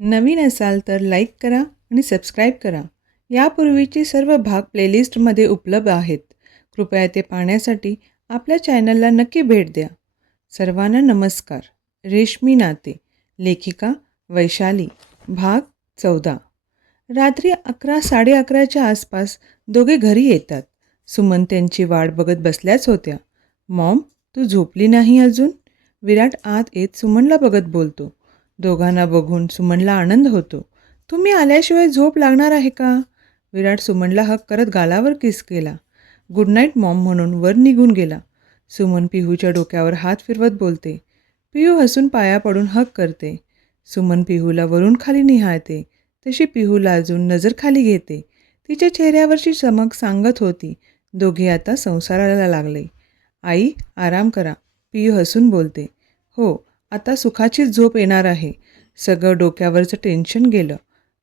नवीन असाल तर लाईक करा आणि सबस्क्राईब करा. यापूर्वीचे सर्व भाग प्लेलिस्टमध्ये उपलब्ध आहेत. कृपया ते पाहण्यासाठी आपल्या चॅनलला नक्की भेट द्या. सर्वांना नमस्कार. रेशमी नाते, लेखिका वैशाली, भाग 14. रात्री 11:11:30च्या आसपास दोघे घरी येतात. सुमन त्यांची वाट बघत बसल्याच होत्या. मॉम, तू झोपली नाही अजून? विराट आत येत सुमनला बघत बोलतो. दोघांना बघून सुमनला आनंद होतो. तुम्ही आल्याशिवाय झोप लागणार आहे का? विराट सुमनला हक करत गालावर किस केला. गुड नाईट मॉम म्हणून वर निघून गेला. सुमन पिहूच्या डोक्यावर हात फिरवत बोलते. पिहू हसून पाया पडून हक करते. सुमन पिहूला वरून खाली निहाळते. तशी पिहू लाजून नजर खाली घेते. तिच्या चेहऱ्यावरची चमक सांगत होती, दोघे आता संसाराला लागले. आई, आराम करा, पिहू हसून बोलते. हो, आता सुखाचीच झोप येणार आहे. सगळं डोक्यावरचं टेन्शन गेलं.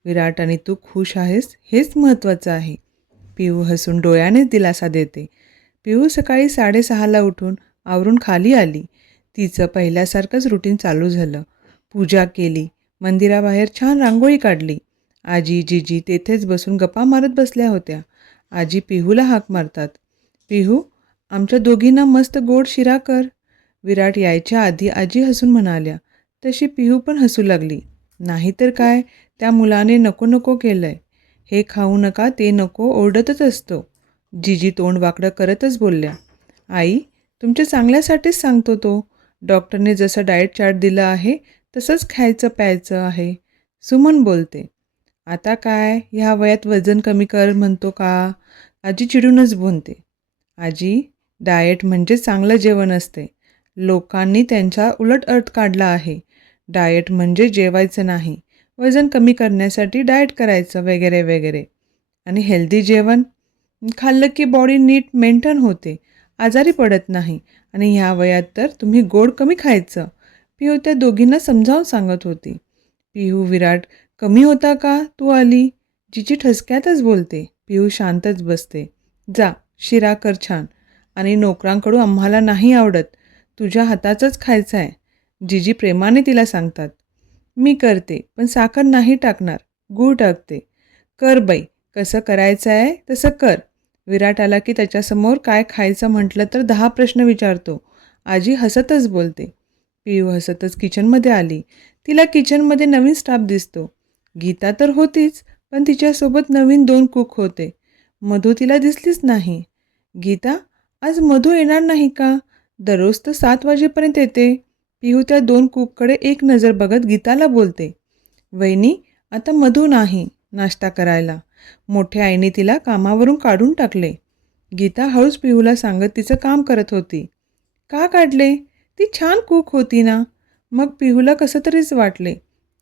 विराट आणि तू खुश आहेस हेच महत्त्वाचं आहे. पिहू हसून डोळ्यानेच दिलासा देते. पिहू सकाळी 6:30ला उठून आवरून खाली आली. तिचं पहिल्यासारखंच रुटीन चालू झालं. पूजा केली. मंदिराबाहेर छान रांगोळी काढली. आजी जिजी तेथेच बसून गप्पा मारत बसल्या होत्या. आजी पिहूला हाक मारतात. पिहू, आमच्या दोघींना मस्त गोड शिरा कर. विराट यायच्या आधी आजी हसून म्हणाल्या. तशी पिहू पण हसू लागली. नाहीतर काय, त्या मुलाने नको नको केलंय. हे खाऊ नका ते नको ओरडतच असतो. जिजी तोंड वाकडं करतच बोलल्या. आई, तुमच्या चांगल्यासाठीच सांगतो तो. डॉक्टरने जसं डाएट चार्ट दिलं आहे तसंच खायचं प्यायचं आहे. सुमन बोलते. आता काय ह्या वयात वजन कमी कर म्हणतो का? आजी चिडूनच बोलते. आजी, डाएट म्हणजे चांगलं जेवण असते. लोकांनी त्यांचा उलट अर्थ काढला आहे. डाएट म्हणजे जेवायचं नाही, वजन कमी करण्यासाठी डाएट करायचं वगैरे वगैरे. आणि हेल्दी जेवण खाल्लं की बॉडी नीट मेंटेन होते, आजारी पडत नाही. आणि ह्या वयात तर तुम्ही गोड कमी खायचं. पिहू त्या दोघींना समजावून सांगत होती. पिहू, विराट कमी होता का तू आली? जिची ठसक्यातच बोलते. पिहू शांतच बसते. जा, शिरा कर छान. आणि नोकरांकडून आम्हाला नाही आवडत, तुझ्या हाताचंच खायचं आहे. जिजी प्रेमाने तिला सांगतात. मी करते, पण साखर नाही टाकणार, गूळ टाकते. कर बाई, कसं करायचं आहे तसं कर. विराट आला की त्याच्यासमोर काय खायचं म्हटलं तर 10 प्रश्न विचारतो. आजी हसतच बोलते. पिहू हसतच किचनमध्ये आली. तिला किचनमध्ये नवीन स्टाफ दिसतो. गीता तर होतीच, पण तिच्यासोबत नवीन 2 कुक होते. मधू तिला दिसलीच नाही. गीता, आज मधू येणार नाही का? दररोज तर 7 वाजेपर्यंत येते. पिहू त्या 2 कुककडे एक नजर बघत गीताला बोलते. वहिनी, आता मधू नाही नाश्ता करायला. मोठ्या आईने तिला कामावरून काढून टाकले. गीता हळूच पिहूला सांगत तिचं काम करत होती. का काढले? ती छान कुक होती ना. मग पिहूला कसं तरीच वाटले.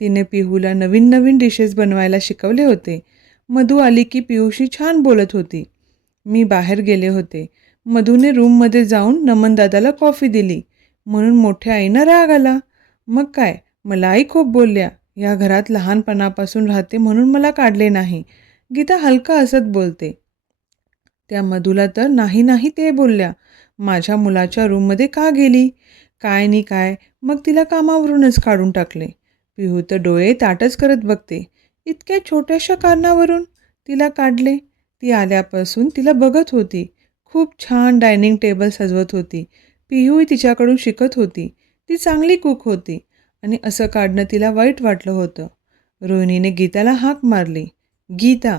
तिने पिहूला नवीन नवीन डिशेस बनवायला शिकवले होते. मधू आली की पिहूशी छान बोलत होती. मी बाहेर गेले होते. मधूने रूममध्ये जाऊन नमनदादाला कॉफी दिली, म्हणून मोठ्या आईनं राग आला. मग काय, मलाही खूप बोलल्या. या घरात लहानपणापासून राहते म्हणून मला काढले नाही. गीता हलका हसत बोलते. त्या मधूला तर नाही नाही ते बोलल्या. माझ्या मुलाच्या रूममध्ये का गेली? काय नी काय, मग तिला कामावरूनच काढून टाकले. पिहू तर डोळे ताटच करत बघते. इतक्या छोट्याशा कारणावरून तिला काढले. ती आल्यापासून तिला बघत होती. खूप छान डायनिंग टेबल सजवत होती. पिहूही तिच्याकडून शिकत होती. ती चांगली कुक होती आणि असं काढणं तिला वाईट वाटलं होतं. रोहिणीने गीताला हाक मारली. गीता.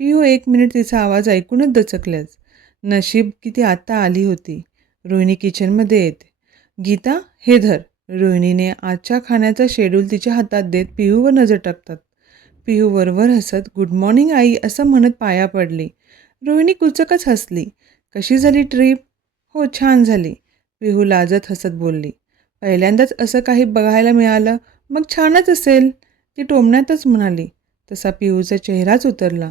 पिहू 1 मिनिट तिचा आवाज ऐकूनच दचकल्याच. नशीब की ती आत्ता आली होती. रोहिणी किचनमध्ये येते. गीता, हे धर. रोहिणीने आजच्या खाण्याचा शेड्यूल तिच्या हातात देत पिहूवर नजर टाकतात. पिहू वरवर हसत गुड मॉर्निंग आई असं म्हणत पाया पडली. रोहिणी कुचकच हसली. कशी झाली ट्रीप? हो, छान झाली. पिहू लाजत हसत बोलली. पहिल्यांदाच असं काही बघायला मिळालं, मग छानच असेल, ती टोमण्यातच म्हणाली. तसा पिहूचा चेहराच उतरला.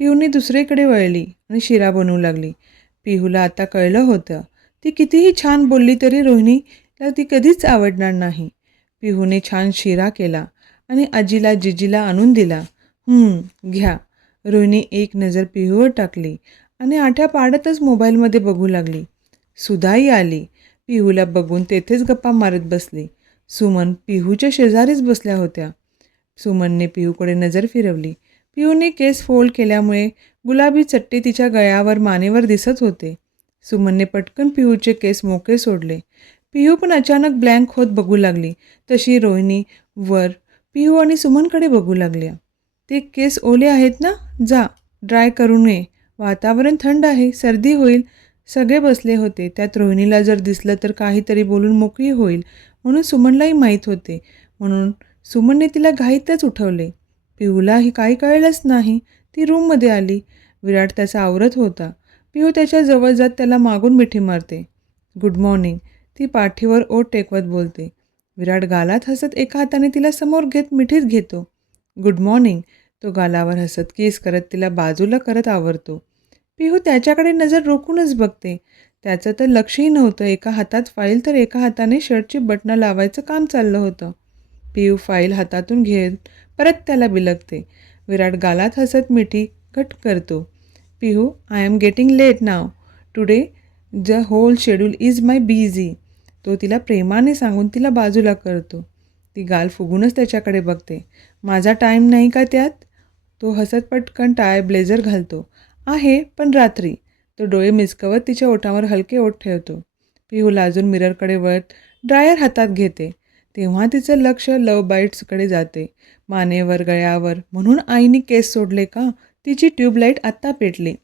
पिहूने दुसरीकडे वळली आणि शिरा बनवू लागली. पिहूला आता कळलं होतं, ती कितीही छान बोलली तरी रोहिणीला ती कधीच आवडणार नाही. पिहूने छान शिरा केला आणि आजीला जिजीला आणून दिला. घ्या. रोहिणी एक नजर पिहूवर टाकली आणि आठ्या पाडतच मोबाईलमध्ये बघू लागली. सुधाई आली. पिहूला बघून तेथेच गप्पा मारत बसली. सुमन पिहूच्या शेजारीच बसल्या होत्या. सुमनने पिहूकडे नजर फिरवली. पिहूने केस फोल्ड केल्यामुळे गुलाबी चट्टे तिच्या गळ्यावर मानेवर दिसत होते. सुमनने पटकन पिहूचे केस मोकळे सोडले. पिहू पण अचानक ब्लँक होत बघू लागली. तशी रोहिणी वर पिहू आणि सुमनकडे बघू लागल्या. ते केस ओले आहेत ना? जा ड्राय करून ये. वातावरण थंड आहे, सर्दी होईल. सगळे बसले होते. त्यात रोहिणीला जर दिसलं तर काहीतरी बोलून मोकळी होईल म्हणून सुमनलाही माहीत होते. म्हणून सुमनने तिला घाईतच उठवले. पिहूलाही काही कळलंच नाही. ती रूममध्ये आली. विराट त्याचा आवरत होता. पिहू त्याच्या जवळ जात त्याला मागून मिठी मारते. गुड मॉर्निंग, ती पाठीवर ओठ टेकवत बोलते. विराट गालात हसत एका हाताने तिला समोर घेत मिठीत घेतो. गुड मॉर्निंग, तो गालावर हसत किस करत तिला बाजूला करत आवरतो. पिहू त्याच्याकडे नजर रोखूनच बघते. त्याचं तर लक्षही नव्हतं. एका हातात फाईल तर एका हाताने शर्टची बटणं लावायचं काम चाललं होतं. पिहू फाईल हातातून घेत परत त्याला बिलगते. विराट गालात हसत मिठी घट करतो. Pihu, I am getting late now. Today the whole schedule is my busy. तो तिला प्रेमाने सांगून तिला बाजूला करतो. ती गाल फुगूनच त्याच्याकडे बघते. माझा टाईम नाही का त्यात? तो हसत पटकन टाय ब्लेझर घालतो. आहे, पण रात्री. तो डोळे मिचकवत तिच्या ओठावर हलके ओठ ठेवतो. पिहू लाजून मिररकडे वळत ड्रायर हातात घेते. तेव्हा तिचं लक्ष लव बाईट्सकडे जाते. मानेवर, गळ्यावर. म्हणून आईने केस सोडले का? तिची ट्यूबलाईट आत्ता पेटली.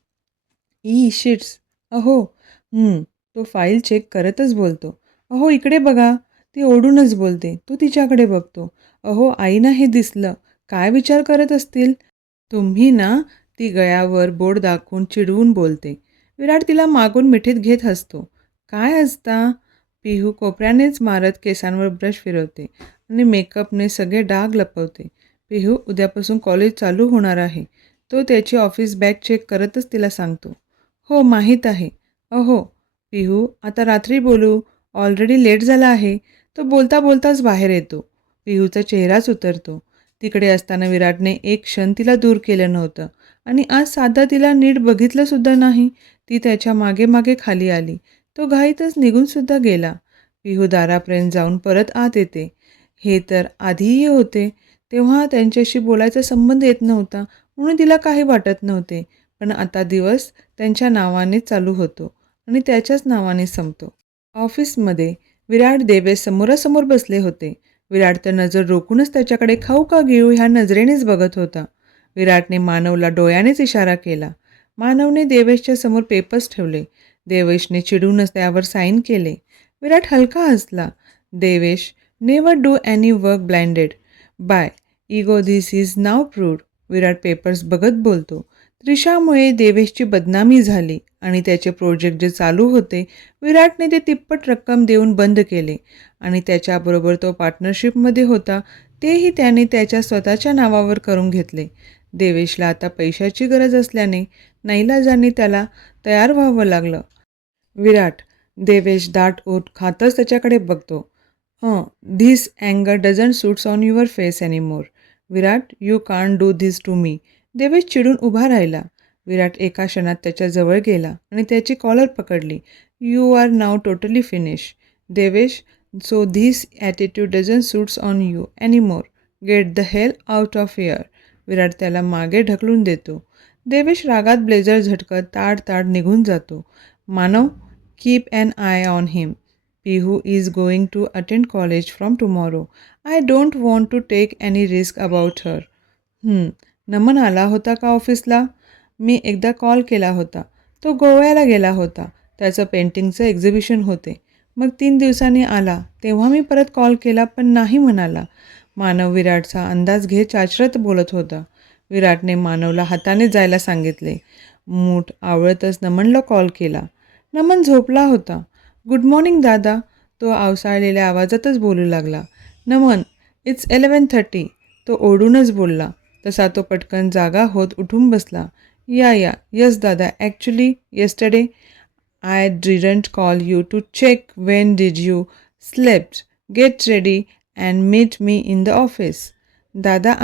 E sheets. अहो. तो फाईल चेक करतच बोलतो. अहो इकडे बघा. ती ओढूनच बोलते. तो तिच्याकडे बघतो. अहो आईना हे दिसलं. काय विचार करत असतील? तुम्ही ना? ती गळ्यावर बोट दाखवून चिडवून बोलते. विराट तिला मागून मिठीत घेत हसतो. काय हसता? पिहू कोपऱ्यानेच मारत केसांवर ब्रश फिरवते आणि मेकअपने सगळे डाग लपवते. पिहू, उद्यापासून कॉलेज चालू होणार आहे. तो त्याची ऑफिस बॅग चेक करतच तिला सांगतो. हो माहीत आहे. अहो. पिहू, आता रात्री बोलू. ऑलरेडी लेट झाला आहे. तो बोलता बोलताच बाहेर येतो. पिहूचा चेहराच उतरतो. तिकडे असताना विराटने एक क्षण तिला दूर केलं नव्हतं आणि आज साधं तिला नीट बघितलंसुद्धा नाही. ती त्याच्या मागे मागे खाली आली. तो घाईतच निघूनसुद्धा गेला. पिहू दारापर्यंत जाऊन परत आत येते. हे तर आधीही होते. तेव्हा त्यांच्याशी बोलायचा संबंध येत नव्हता म्हणून तिला काही वाटत नव्हते. पण आता दिवस त्यांच्या नावाने चालू होतो आणि त्याच्याच नावाने संपतो. ऑफिसमध्ये विराट देवेश समोरासमोर बसले होते. विराट तर नजर रोखूनच त्याच्याकडे खाऊ का गिळू ह्या नजरेनेच बघत होता. विराटने मानवला डोळ्यानेच इशारा केला. मानवने देवेशच्या समोर पेपर्स ठेवले. देवेशने चिडूनच त्यावर साईन केले. विराट हलका हसला. Devesh, never do any work blinded bye ego, this is now proved. Virat papers बघत बोलतो. त्रिशामुळे देवेशची बदनामी झाली आणि त्याचे प्रोजेक्ट जे चालू होते विराटने ते तिप्पट रक्कम देऊन बंद केले आणि त्याच्याबरोबर तो पार्टनरशिपमध्ये होता तेही त्याने त्याच्या स्वतःच्या नावावर करून घेतले. देवेशला आता पैशाची गरज असल्याने नाईलाजाने त्याला तयार व्हावं लागलं. विराट. देवेश दाट ओठ खातच त्याच्याकडे बघतो. धिस अँगर doesn't suits on your face anymore. Virat, you can't do this to me. Devesh चिडून उभा राहिला. विराट एका क्षणात त्याच्याजवळ गेला आणि त्याची कॉलर पकडली. You are now totally finish. Devesh, so this attitude doesn't suits on you anymore. Get the hell out of here. Virat त्याला मागे ढकलून देतो. देवेश रागात ब्लेझर झटकत ताड निघून जातो. Manav, keep an eye on him. Pihu is going to attend college from tomorrow. I don't want to take any risk about her. Naman आला होता का ऑफिसला? मी एकदा कॉल केला होता. तो गोव्याला गेला होता. त्याचं पेंटिंगचं एक्झिबिशन होते. मग 3 दिवसांनी आला. तेव्हा मी परत कॉल केला पण नाही म्हणाला. मानव विराटचा अंदाज घेत चाचरत बोलत होता. विराटने मानवला हाताने जायला सांगितले. मूठ आवळतच नमनला कॉल केला. नमन झोपला होता. गुड मॉर्निंग दादा. तो आवसाळलेल्या आवाजातच बोलू लागला. नमन, इट्स 11:30. तो ओढूनच बोलला. तसा तो पटकन जागा होत उठून बसला. यस दादा, actually yesterday I didn't call you to check when did you slept. Get ready and meet me in the office. दादा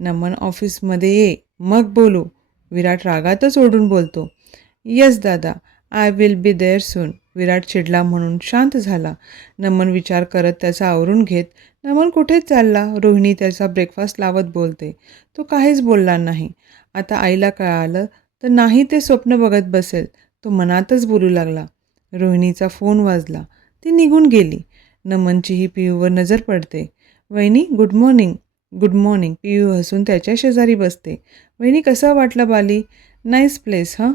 नमन ऑफिसमध्ये ये, मग बोलू. विराट रागातच ओढून बोलतो. यस दादा, आय विल बी देअर सून. विराट चिडला म्हणून शांत झाला. नमन विचार करत त्याचा आवरून घेत, नमन कुठेच चालला? रोहिणी त्याचा ब्रेकफास्ट लावत बोलते. तो काहीच बोलला नाही. आता आईला कळालं तर नाही ते स्वप्न बघत बसेल. तो मनातच बोलू लागला. रोहिणीचा फोन वाजला. ती निघून गेली. नमनचीही पियूवर नजर पडते. वहिनी good morning. Good morning. Piyu हसून त्याच्या शेजारी बसते. वहिनी कसं वाटलं बाली? नाईस प्लेस हं.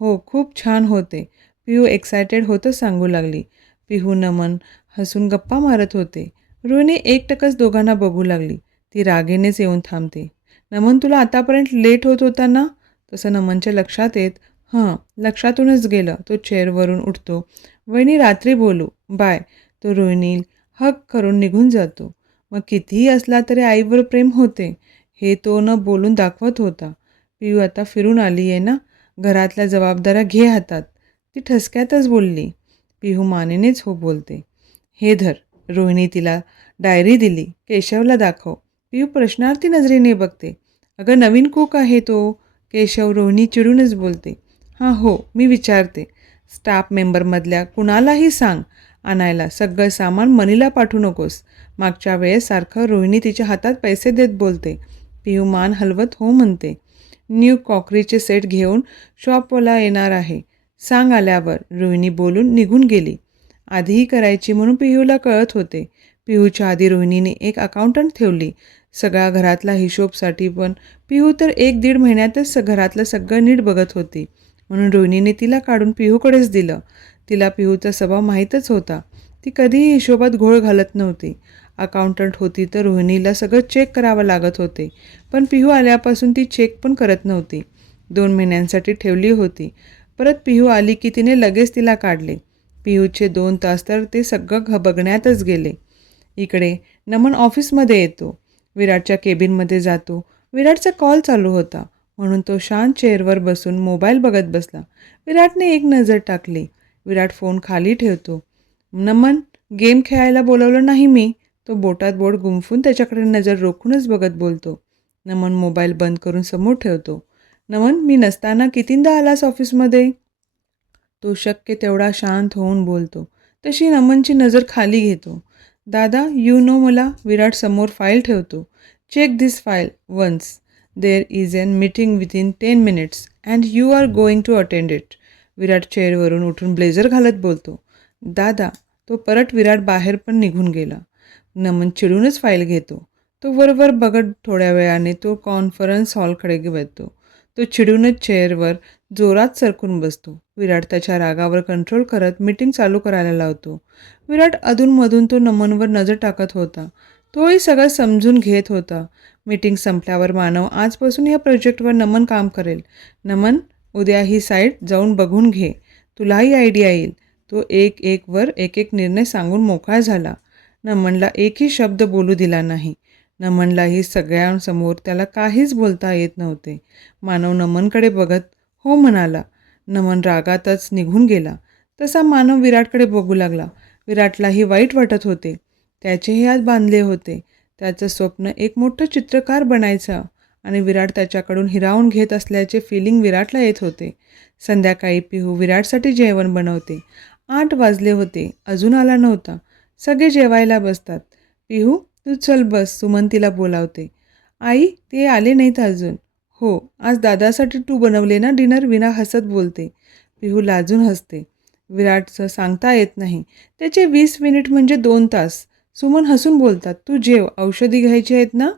हो खूप छान होते. पिहू एक्सायटेड होतच सांगू लागली. पिहू नमन हसून गप्पा मारत होते. रोहिणी एकटकच दोघांना बघू लागली. ती रागेनेच येऊन थांबते. नमन तुला आतापर्यंत लेट होत होता ना? तसं नमनच्या लक्षात येत. हां लक्षातूनच गेलं. तो चेअरवरून उठतो. वहिनी रात्री बोलू. बाय. तो रोहिणी हक करून निघून जातो. मग कितीही असला तरी आईवर प्रेम होते हे तो न बोलून दाखवत होता. पियू आता फिरून आली आहे ना? घरातल्या जबाबदाऱ्या घे हातात. ती ठसक्यातच बोलली. पिहू मानेनेच हो बोलते. हे धर. रोहिणी तिला डायरी दिली. केशवला दाखव. पिहू प्रश्नार्थी नजरेने बघते. अगं नवीन कुक आहे तो. केशव रोहिणी चिडूनच बोलते. हां हो मी विचारते. स्टाफ मेंबरमधल्या कुणालाही सांग आणायला. सगळं सामान मनीला पाठवू नकोस. मागच्या वेळेस सारखं रोहिणी तिच्या हातात पैसे देत बोलते. पिहू मान हलवत हो म्हणते. न्यू क्रॉकरीचे सेट घेऊन शॉपवाला येणार आहे. सांग आल्यावर. रोहिणी बोलून निघून गेली. आधीही करायची म्हणून पिहूला कळत होते. पिहूच्या आधी रोहिणीने एक अकाउंटंट ठेवली. सगळ्या घरातला हिशोबसाठी पण पिहू तर 1-1.5 महिन्यातच घरातलं सगळं नीट बघत होती. म्हणून रोहिणीने तिला काढून पिहूकडेच दिलं. तिला पिहूचा स्वभाव माहीतच होता. ती कधीही हिशोबात घोळ घालत नव्हती. अकाउंटंट होती तर रोहिणीला सगळं चेक करावं लागत होते. पण पिहू आल्यापासून ती चेक पण करत नव्हती. 2 महिन्यांसाठी ठेवली होती. परत पिहू आली की तिने लगेच तिला काढले. पिहूचे 2 तास तर ते सगळं बघण्यातच गेले. इकडे नमन ऑफिसमध्ये येतो. विराटच्या केबिनमध्ये जातो. विराटचा कॉल चालू होता म्हणून तो शांत चेअरवर बसून मोबाईल बघत बसला. विराटने एक नजर टाकली. विराट फोन खाली ठेवतो. नमन गेम खेळायला बोलवलं नाही मी. तो बोटात बोट गुंफून त्याच्याकडे नजर रोखूनच बघत बोलतो. नमन मोबाईल बंद करून समोर ठेवतो. नमन मी नसताना कितींदा आलास ऑफिसमध्ये? तो शक्य तेवढा शांत होऊन बोलतो. तशी नमनची नजर खाली घेतो. दादा यू नो मला. विराट समोर फाईल ठेवतो. Check this file once. There is an meeting within 10 minutes and you are going to attend it. Virat चेअरवरून उठून ब्लेझर घालत बोलतो. दादा. तो परत विराट बाहेर पण निघून गेला. नमन चिडूनच फाईल घेतो. तो वरवर बघत थोड्या वेळाने तो कॉन्फरन्स हॉलकडे वळतो. तो चिडूनच चेअरवर जोरात सरकून बसतो. विराट त्याच्या रागावर कंट्रोल करत मीटिंग चालू करायला लावतो. विराट अधूनमधून तो नमनवर नजर टाकत होता. तोही सगळं समजून घेत होता. मीटिंग संपल्यावर मानव आजपासून या प्रोजेक्टवर नमन काम करेल. नमन उद्या ही साईट जाऊन बघून घे. तुलाही आयडिया येईल. तो एक वर एक निर्णय सांगून मोकळा झाला. नमनला एकही शब्द बोलू दिला नाही. नमनलाही सगळ्यांसमोर त्याला काहीच बोलता येत नव्हते. मानव नमनकडे बघत हो म्हणाला. नमन रागातच निघून गेला. तसा मानव विराटकडे बघू लागला. विराटलाही वाईट वाटत होते. त्याचेही हात बांधले होते. त्याचं स्वप्न एक मोठं चित्रकार बनायचं आणि विराट त्याच्याकडून हिरावून घेत असल्याचे फिलिंग विराटला येत होते. संध्याकाळी पिहू विराटसाठी जेवण बनवते. 8 वाजले होते. अजून आला नव्हता. सगळे जेवायला बसतात. पिहू तू चल बस. सुमन तिला बोलावते. आई ते आले नाहीत अजून. हो आज दादासाठी तू बनवले ना डिनर. विना हसत बोलते. पिहू लाजून हसते. विराटचं सांगता येत नाही. त्याचे 20 मिनिट म्हणजे 2 तास. सुमन हसून बोलतात. तू जेव. औषधी घ्यायची आहेत ना?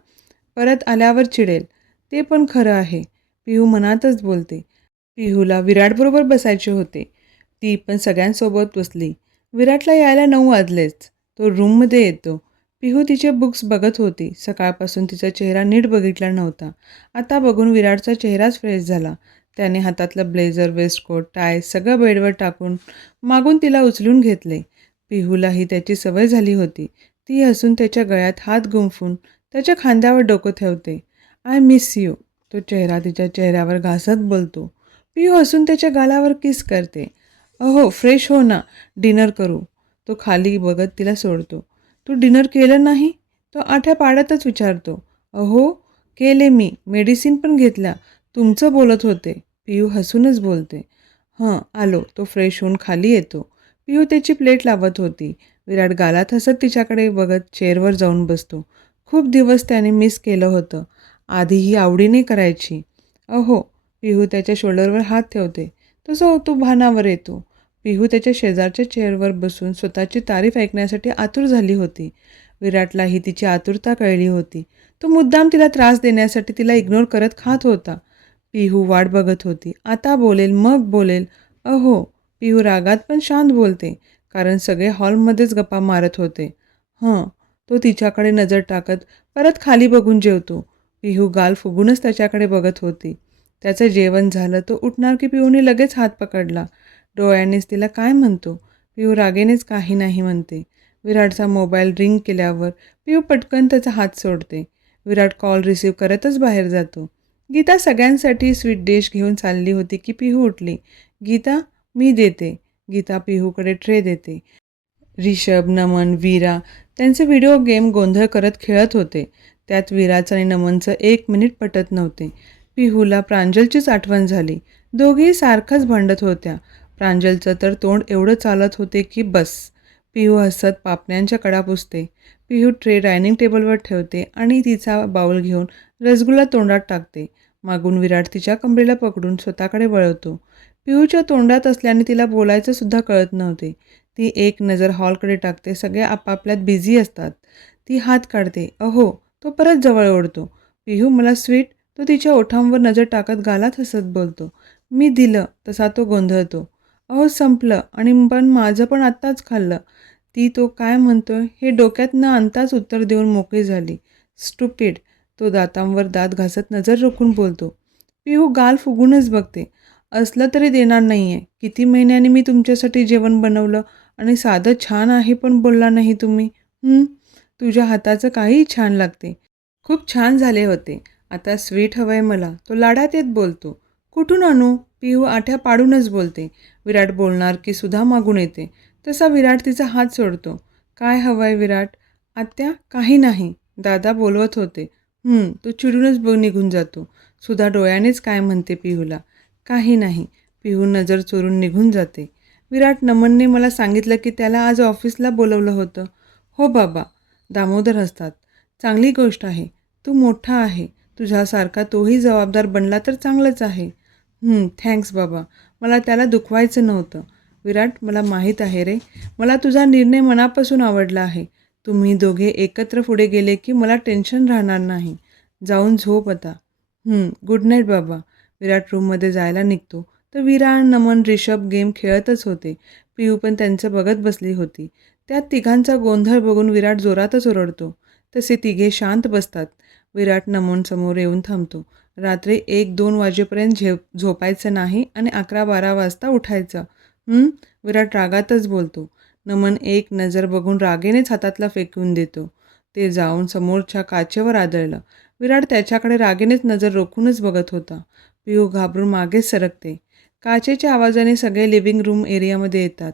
परत आल्यावर चिडेल. ते पण खरं आहे. पिहू मनातच बोलते. पिहूला विराटबरोबर बसायचे होते. ती पण सगळ्यांसोबत बसली. विराटला यायला 9 वाजलेच. तो रूममध्ये येतो. पिहू तिचे बुक्स बघत होती. सकाळपासून तिचा चेहरा नीट बघितला नव्हता. आता बघून विराटचा चेहराच फ्रेश झाला. त्याने हातातलं ब्लेझर, वेस्टकोट, टाय सगळं बेडवर टाकून मागून तिला उचलून घेतले. पिहूलाही त्याची सवय झाली होती. ती हसून त्याच्या गळ्यात हात गुंफून त्याच्या खांद्यावर डोकं ठेवते. I miss you. तो चेहरा तिच्या चेहऱ्यावर घासत बोलतो. पिहू हसून त्याच्या गालावर किस करते. अहो फ्रेश हो ना. डिनर करू. तो खाली बघत तिला सोडतो. तू डिनर केलं नाही? तो आठ्या पाड्यातच विचारतो. अहो केले मी. मेडिसिन पण घेतल्या. तुमचं बोलत होते. पिहू हसूनच बोलते. "हं, आलो." तो फ्रेश होऊन खाली येतो. पिहू त्याची प्लेट लावत होती. विराट गालात हसत तिच्याकडे बघत चेअरवर जाऊन बसतो. खूप दिवस त्याने मिस केलं होतं. आधी ही आवडीने करायची. "अहो." पिहू त्याच्या शोल्डरवर हात ठेवते. तसं तो भानावर येतो. पिहू त्याच्या शेजारच्या चेअरवर बसून स्वतःची तारीफ ऐकण्यासाठी आतुर झाली होती. विराटलाही तिची आतुरता कळली होती. तो मुद्दाम तिला त्रास देण्यासाठी तिला इग्नोर करत खात होता. पिहू वाट बघत होती. आता बोलेल, मग बोलेल. अहो, पिहू रागात पण शांत बोलते, कारण सगळे हॉलमध्येच गप्पा मारत होते. हं, तो तिच्याकडे नजर टाकत परत खाली बघून जेवतो. पिहू गाल फुगूनच त्याच्याकडे बघत होती. त्याचं जेवण झालं. तो उठणार की पिहूने लगेच हात पकडला. डोळ्यांनीच तिला काय म्हणतो. पिहू रागेनेच काही नाही म्हणते. विराटचा मोबाईल रिंग केल्यावर पिहू पटकन त्याचा हात सोडते. विराट कॉल रिसीव्ह करतच बाहेर जातो. गीता सगळ्यांसाठी स्वीट डिश घेऊन चालली होती की पिहू उठली. "गीता, मी देते." गीता पिहूकडे ट्रे देते. रिषभ, नमन, वीरा त्यांचे व्हिडिओ गेम गोंधळ करत खेळत होते. त्यात वीराचं आणि नमनचं 1 मिनिट पटत नव्हते. पिहूला प्रांजलचीच आठवण झाली. दोघीही सारखंच भांडत होत्या. प्रांजलचं तर तोंड एवढं चालत होते की बस. पिहू हसत पापण्यांच्या कडा पुसते. पिहू ट्रे डायनिंग टेबलवर ठेवते आणि तिचा बाऊल घेऊन रसगुल्ला तोंडात टाकते. मागून विराट तिच्या कमरेला पकडून स्वतःकडे वळवतो. पिहूच्या तोंडात असल्याने तिला बोलायचं सुद्धा कळत नव्हते. ती एक नजर हॉलकडे टाकते. सगळे आपापल्यात बिझी असतात. ती हात काढते. "अहो." तो परत जवळ ओढतो. "पिहू, मला स्वीट." तो तिच्या ओठांवर नजर टाकत गालात हसत बोलतो. "मी दिलं." तसा तो गोंधळतो. "अहो, संपलं आणि पण माझं पण आत्ताच खाल्लं." ती तो काय म्हणतोय हे डोक्यात न आणताच उत्तर देऊन मोकळी झाली. "स्टुपिड." तो दातांवर दात घासत नजर रोखून बोलतो. पिहू गाल फुगूनच बघते. "असलं तरी देणार नाहीये. किती महिन्यांनी मी तुमच्यासाठी जेवण बनवलं आणि साधं छान आहे पण बोलला नाही तुम्ही. तुझ्या हाताचं काहीही छान लागते. खूप छान झाले होते. आता स्वीट हवंय मला." तो लाडात येत बोलतो. "कुठून आणू?" पिहू आठ्या पाडूनच बोलते. विराट बोलणार की सुधा मागून येते. तसा विराट तिचा हात सोडतो. "काय हवंय विराट?" "आत्या, काही नाही." दादा बोलवत होते. तो चिडूनच निघून जातो. सुधा डोळ्यानेच काय म्हणते पिहूला. "काही नाही." पिहू नजर चोरून निघून जाते. विराट, नमनने मला सांगितलं की त्याला आज ऑफिसला बोलवलं होतं. "हो बाबा." दामोदर हसतात. "चांगली गोष्ट आहे. तू मोठा आहे. तुझ्यासारखा तोही जबाबदार बनला तर चांगलंच आहे." थँक्स बाबा. मला त्याला दुखवायचं नव्हतं." "विराट, मला माहीत आहे रे. मला तुझा निर्णय मनापासून आवडला आहे. तुम्ही दोघे एकत्र पुढे गेले की मला टेन्शन राहणार नाही. जाऊन झोप आता." गुड नाईट बाबा." विराट रूममध्ये जायला निघतो तर वीरा आणि नमन रिषभ गेम खेळतच होते. पिहू पण त्यांचं बघत बसली होती. त्यात तिघांचा गोंधळ बघून विराट जोरातच ओरडतो. तसे तिघे शांत बसतात. विराट नमनसमोर येऊन थांबतो. "रात्री 1-2 वाजेपर्यंत झोपायचं नाही आणि 11-12 वाजता उठायचं." विराट रागातच बोलतो. नमन एक नजर बघून रागेनेच हातातला फेकून देतो. ते जाऊन समोरच्या काचेवर आदळलं. विराट त्याच्याकडे रागेनेच नजर रोखूनच बघत होता. पिहू घाबरून मागेच सरकते. काचेच्या आवाजाने सगळे लिव्हिंग रूम एरियामध्ये येतात.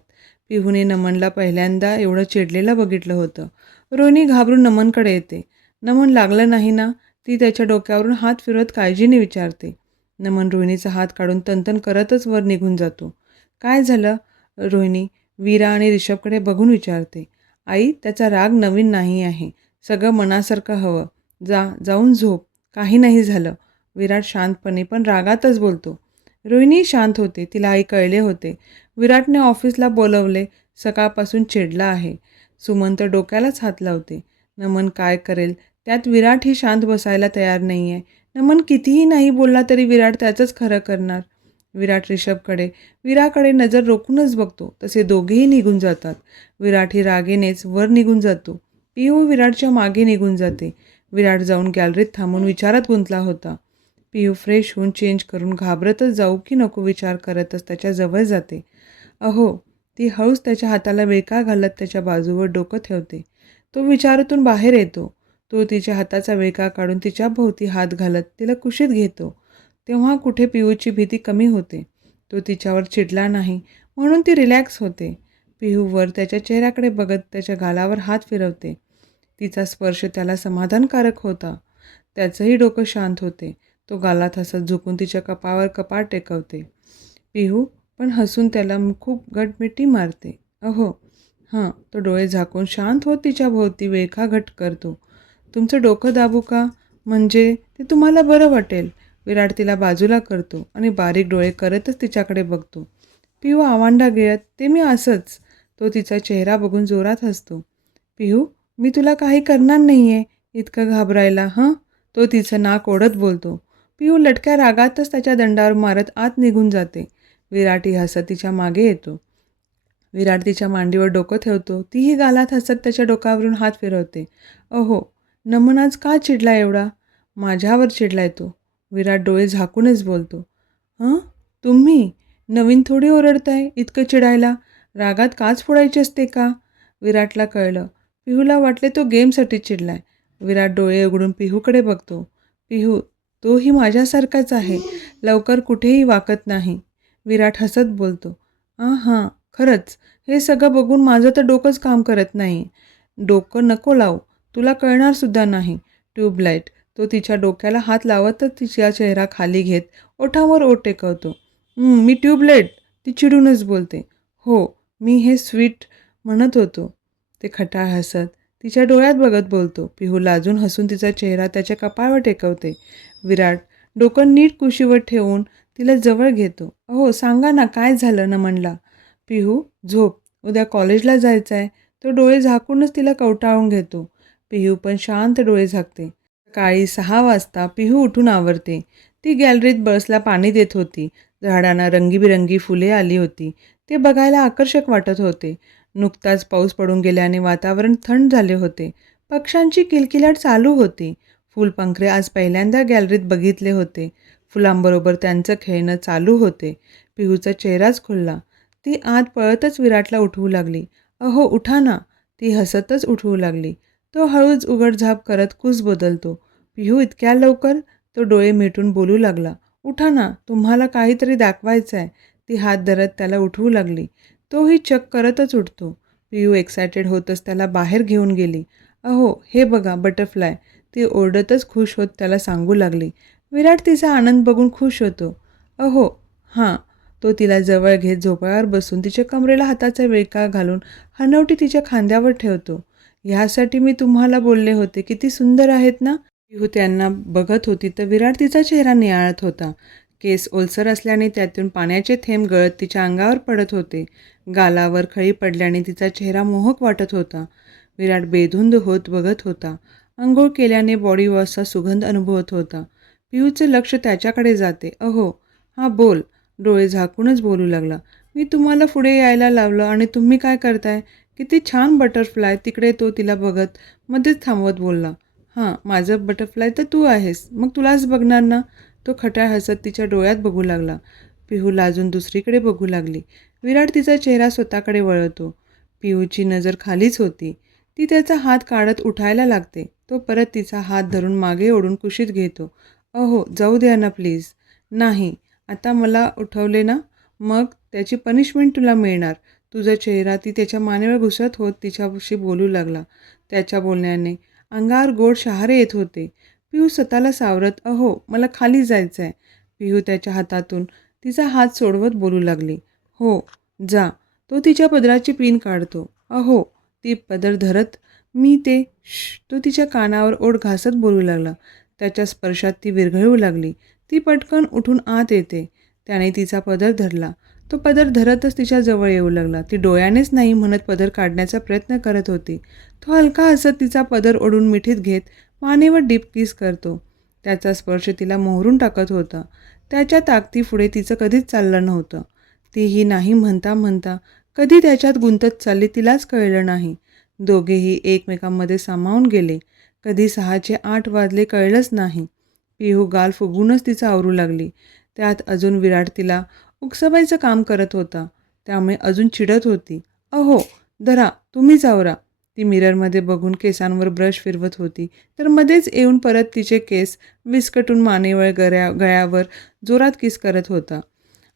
पिहूने नमनला पहिल्यांदा एवढं चिडलेलं बघितलं होतं. रोहिणी घाबरून नमनकडे येते. "नमन, लागलं नाही ना?" ती त्याच्या डोक्यावरून हात फिरवत काळजीने विचारते. नमन रोहिणीचा हात काढून तनतन करतच वर निघून जातो. "काय झालं?" रोहिणी वीरा आणि रिषभकडे बघून विचारते. "आई, त्याचा राग नवीन नाही आहे. सगळं मनासारखं हवं. जाऊन झोप. काही नाही झालं." विराट शांतपणे पण रागातच बोलतो. रोहिणी शांत होते. तिला आई कळले होते. विराटने ऑफिसला बोलवले. सकाळपासून चिडला आहे. सुमंत डोक्यालाच हात लावते. नमन काय करेल? त्यात विराटही शांत बसायला तयार नाही आहे. नमन कितीही नाही बोलला तरी विराट त्याचंच खरं करणार. विराट रिषभकडे, वीराकडे नजर रोखूनच बघतो. तसे दोघेही निघून जातात. विराटही रागेनेच वर निघून जातो. पिहू विराटच्या मागे निघून जाते. विराट जाऊन गॅलरीत थांबून विचारात गुंतला होता. पिहू फ्रेश होऊन चेंज करून घाबरतच जाऊ की नको विचार करतच त्याच्या जवळ जाते. "अहो." ती हळूच त्याच्या हाताला विळखा घालत त्याच्या बाजूवर डोकं ठेवते. तो विचारातून बाहेर येतो. तो तिच्या हाताचा विळखा काढून तिच्या भोवती हात घालत तिला कुशीत घेतो. तेव्हा कुठे पिहूची भीती कमी होते. तो तिच्यावर चिडला नाही म्हणून ती रिलॅक्स होते. पिहूवर त्याच्या चेहऱ्याकडे बघत त्याच्या गालावर हात फिरवते. तिचा स्पर्श त्याला समाधानकारक होता. त्याचंही डोकं शांत होते. तो गालात हसत झुकून तिच्या कपाळावर कपाळ टेकवते. "पिहू, पण हसून त्याला खूप गटमिटी मारते. अहो, हां, तो डोळे झाकून शांत होत तिच्या भोवती वेळखाघट करतो. तुमचं डोकं दाबू का? म्हणजे ते तुम्हाला बरं वाटेल. विराट तिला बाजूला करतो आणि बारीक डोळे करतच तिच्याकडे बघतो. पिहू आवांडा गिळत, ते मी असंच. तो तिचा चेहरा बघून जोरात हसतो. पिहू, मी तुला काही करणार नाहीये. इतकं घाबरायला हं? तो तिचं नाक ओढत बोलतो. पिहू लटक्या रागातच त्याच्या दंडावर मारत आत निघून जाते. विराटही हसत तिच्या मागे येतो. विराट तिच्या मांडीवर डोकं ठेवतो. तीही गालात हसत त्याच्या डोकावरून हात फिरवते. अहो, नमन आज का चिडला एवढा? माझ्यावर चिडलाय तो. विराट डोळे झाकूनच बोलतो. हं? तुम्ही? नवीन थोडी ओरडताय इतकं चिडायला? रागात काच फोडायची असते का? विराटला कळलं. पिहूला वाटले तो गेमसाठी चिडलाय. विराट डोळे उघडून पिहूकडे बघतो. पिहू, तोही माझ्यासारखाच आहे. लवकर कुठेही वाकत नाही. विराट हसत बोलतो. हां, खरंच. हे सगळं बघून माझं तर डोकंच काम करत नाही. डोकं नको लावू. तुला कळणार सुद्धा नाही. ट्यूबलाईट. तो तिच्या डोक्याला हात लावतच तिचा चेहरा खाली घेत ओठांवर ओठ टेकवतो. मी ट्यूबलाईट? ती चिडूनच बोलते. हो, मी हे स्वीट म्हणत होतो. ते खटाळ हसत तिच्या डोळ्यात बघत बोलतो. पिहू लाजून हसून तिचा चेहरा त्याच्या कपाळावर टेकवते. विराट डोकं नीट कुशीवर ठेवून तिला जवळ घेतो. अहो, सांगा ना काय झालं नमनला? पिहू, झोप. उद्या कॉलेजला जायचं आहे. तो डोळे झाकूनच तिला कवटाळून घेतो. पिहू पण शांत डोळे झाकते. सकाळी 6 वाजता पिहू उठून आवरते. ती गॅलरीत बसला पाणी देत होती. झाडांना रंगीबिरंगी फुले आली होती. ते बघायला आकर्षक वाटत होते. नुकताच पाऊस पडून गेल्याने वातावरण थंड झाले होते. पक्ष्यांची किलकिलाट चालू होती. फुलपाखरे आज पहिल्यांदा गॅलरीत बघितले होते. फुलांबरोबर त्यांचं खेळणं चालू होते. पिहूचा चेहराच खुलला. ती आत पळतच विराटला उठवू लागली. अहो, उठा ना. ती हसतच उठवू लागली. तो हळूच उघडझाप करत कूस बदलतो. पिहू, इतक्या लवकर? तो डोळे मिटून बोलू लागला. उठा ना, तुम्हाला काहीतरी दाखवायचं आहे. ती हात धरत त्याला उठवू लागली. तोही चक करतच उठतो. पिहू एक्सायटेड होतच त्याला बाहेर घेऊन गेली. अहो, हे बघा बटरफ्लाय. ती ओरडतच खुश होत त्याला सांगू लागली. विराट तिचा आनंद बघून खुश होतो. अहो, हां. तो तिला जवळ घेत झोपाळ्यावर बसून तिच्या कमरेला हाताचा विळखा घालून हनवटी तिच्या खांद्यावर ठेवतो. ह्यासाठी मी तुम्हाला बोलले होते. किती सुंदर आहेत ना? पिहू त्यांना बघत होती तर विराट तिचा चेहरा निहाळत होता. केस ओलसर असल्याने त्यातून पाण्याचे थेंब गळत तिच्या अंगावर पडत होते. गालावर खळी पडल्याने तिचा चेहरा मोहक वाटत होता. विराट बेधुंद होत बघत होता. अंघोळ केल्याने बॉडी वॉशचा सुगंध अनुभवत होता. पिहूचे लक्ष त्याच्याकडे जाते. अहो, हां बोल. डोळे झाकूनच बोलू लागला. मी तुम्हाला पुढे यायला लावलं आणि तुम्ही काय करताय? किती छान बटरफ्लाय. तिकडे तो तिला बघत मध्येच थांबवत बोलला. हां, माझं बटरफ्लाय तर तू आहेस. मग तुलाच बघणार ना. तो खट्याळ हसत तिच्या डोळ्यात बघू लागला. पिहू लाजून दुसरीकडे बघू लागली. विराट तिचा चेहरा स्वतःकडे वळवतो. पिहूची नजर खालीच होती. ती त्याचा हात काढत उठायला लागते. तो परत तिचा हात धरून मागे ओढून कुशीत घेतो. अहो, जाऊ द्या ना प्लीज. नाही, आता मला उठवले ना, मग त्याची पनिशमेंट तुला मिळणार. तुझा चेहरा. ती त्याच्या मानेवर घुसत होत तिच्याशी बोलू लागला. त्याच्या बोलण्याने अंगावर गोड शहारे येत होते. पिहू स्वतःला सावरत, अहो, मला खाली जायचं आहे. पिहू त्याच्या हातातून तिचा हात सोडवत बोलू लागली. हो, जा. तो तिच्या पदराची पिन काढतो. अहो, ती पदर धरत, मी ते तो तिच्या कानावर ओठ घासत बोलू लागला. त्याच्या स्पर्शात ती विरघळू लागली. ती पटकन उठून आत येते. त्याने तिचा पदर धरला. तो पदर धरतच तिच्या जवळ येऊ लागला. ती डोळ्यानेच नाही म्हणत पदर काढण्याचा प्रयत्न करत होती. तो हलका हसत तिचा पदर ओढून मिठीत घेत मानेवर डीप किस करतो. त्याचा स्पर्श तिला मोहरून टाकत होता. त्याच्या ताकदीपुढे तिचं कधीच चाललं नव्हतं. तीही नाही म्हणता म्हणता कधी त्याच्यात गुंतत चालली तिलाच कळलं नाही. दोघेही एकमेकांमध्ये सामावून गेले. कधी 6चे 8 वाजले कळलंच नाही. पिहू गाल फुगूनच तिचं आवरू लागली. त्यात अजून विराट तिला उकसवायचं काम करत होता. त्यामुळे अजून चिडत होती. अहो, धरा, तुम्हीच आवरा. ती मिररमध्ये बघून केसांवर ब्रश फिरवत होती तर मध्येच येऊन परत तिचे केस विस्कटून मानेवर गळ्यावर जोरात किस करत होता.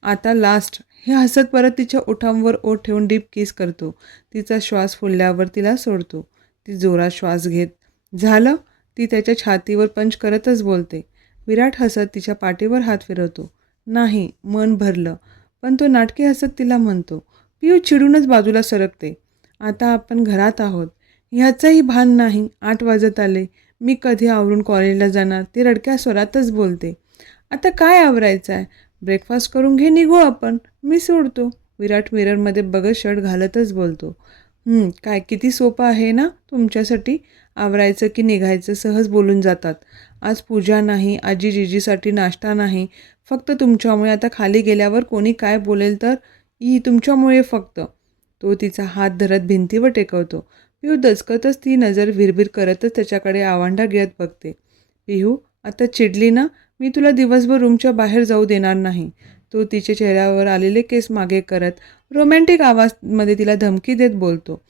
आता लास्ट. हे हसत परत तिच्या ओठांवर ओठ ठेवून डीप किस करतो. तिचा श्वास फुलल्यावर तिला सोडतो. ती जोरात श्वास घेत, झालं. ती त्याच्या छातीवर पंच करतच बोलते. विराट हसत तिच्या पाठीवर हात फिरवतो. नाही, मन भरलं. पण तो नाटकी हसत तिला म्हणतो. पिऊ चिडूनच बाजूला सरकते. आता आपण घरात आहोत ह्याचंही भान नाही. 8 वाजत आले. मी कधी आवरून कॉलेजला जाणार ती रडक्या स्वरातच बोलते. आता काय आवरायचं आहे? ब्रेकफास्ट करून घे, निघू आपण. मी सोडतो. विराट मिररमध्ये बघत शर्ट घालतच बोलतो. काय किती सोपं आहे ना तुमच्यासाठी. आवरायचं की निघायचं सहज बोलून जातात. आज पूजा नाही, आजी जिजीसाठी नाश्ता नाही. फक्त तुमच्यामुळे. आता खाली गेल्यावर कोणी काय बोलेल तर तुमच्यामुळे फक्त. तो तिचा हात धरत भिंतीवर टेकवतो. पिहू दचकतच ती नजर विरभिर करतच त्याच्याकडे आवांडा गिळत बघते. पिहू आता चिडली ना, मी तुला दिवसभर रूमच्या बाहेर जाऊ देणार नाही. तो तिच्या चेहऱ्यावर आलेले केस मागे करत रोमॅन्टिक आवाजामध्ये तिला धमकी देत बोलतो.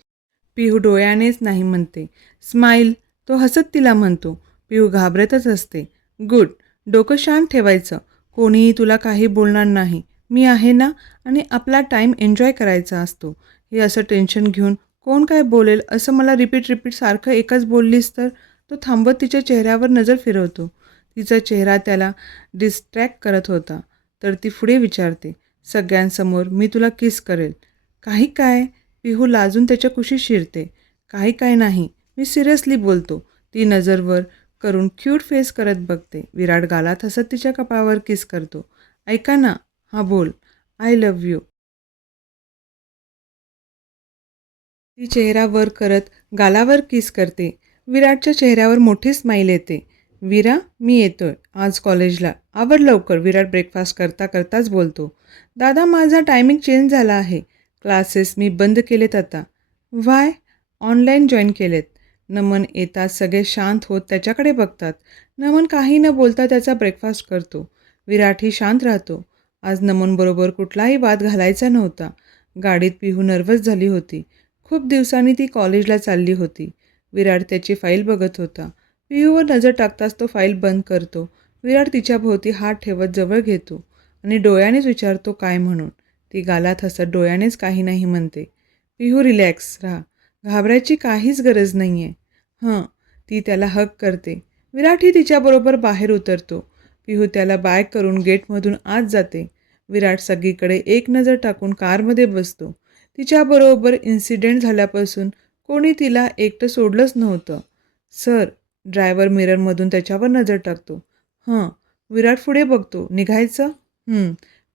पिहू डोळ्यानेच नाही म्हणते. स्माईल. तो हसत तिला म्हणतो. पिहू घाबरतच असते. गुड. डोकं शांत ठेवायचं. कोणीही तुला काही बोलणार नाही. मी आहे ना. आणि आपला टाईम एन्जॉय करायचा असतो. हे असं टेन्शन घेऊन कोण काय बोलेल असं मला रिपीट सारखं एकच बोललीस तर. तो थांबत तिच्या चेहऱ्यावर नजर फिरवतो. तिचा चेहरा त्याला डिस्ट्रॅक्ट करत होता. तर ती पुढे विचारते. सगळ्यांसमोर मी तुला किस करेल. काही काय? पिहू लाजून त्याच्या कुशीत शिरते. काही काय नाही. मी सिरियसली बोलतो. ती नजरवर करून क्यूट फेस करत बघते. विराट गालात हसत तिच्या कपाळावर किस करतो. ऐका ना. हा बोल. I love you. ती चेहरा वर करत गालावर किस करते. विराटच्या चेहऱ्यावर मोठी स्माईल येते. विरा, मी येतोय आज कॉलेजला. आवर लवकर. विराट ब्रेकफास्ट करता करताच बोलतो. दादा, माझा टायमिंग चेंज झाला आहे. क्लासेस मी बंद केलेत आता. व्हाय? ऑनलाईन जॉईन केलेत. नमन येताच सगळे शांत होत त्याच्याकडे बघतात. नमन काही न बोलता त्याचा ब्रेकफास्ट करतो. विराटही शांत राहतो. आज नमनबरोबर कुठलाही वाद घालायचा नव्हता. गाडीत पिहू नर्वस झाली होती. खूप दिवसांनी ती कॉलेजला चालली होती. विराट त्याची फाईल बघत होता. पिहूवर नजर टाकताच तो फाईल बंद करतो. विराट तिच्याभोवती हात ठेवत जवळ घेतो आणि डोळ्यानेच विचारतो काय म्हणून. ती गालात हसत डोळ्यानेच काही नाही म्हणते. पिहू रिलॅक्स राहा. घाबरायची काहीच गरज नाही आहे. ती त्याला हग करते. विराटही तिच्याबरोबर बाहेर उतरतो. पिहू त्याला बाय करून गेटमधून आत जाते. विराट सगळीकडे एक नजर टाकून कारमध्ये बसतो. तिच्याबरोबर इन्सिडेंट झाल्यापासून कोणी तिला एकटं सोडलंच नव्हतं. सर. ड्रायव्हर मिररमधून त्याच्यावर नजर टाकतो. विराट पुढे बघतो. निघायचं?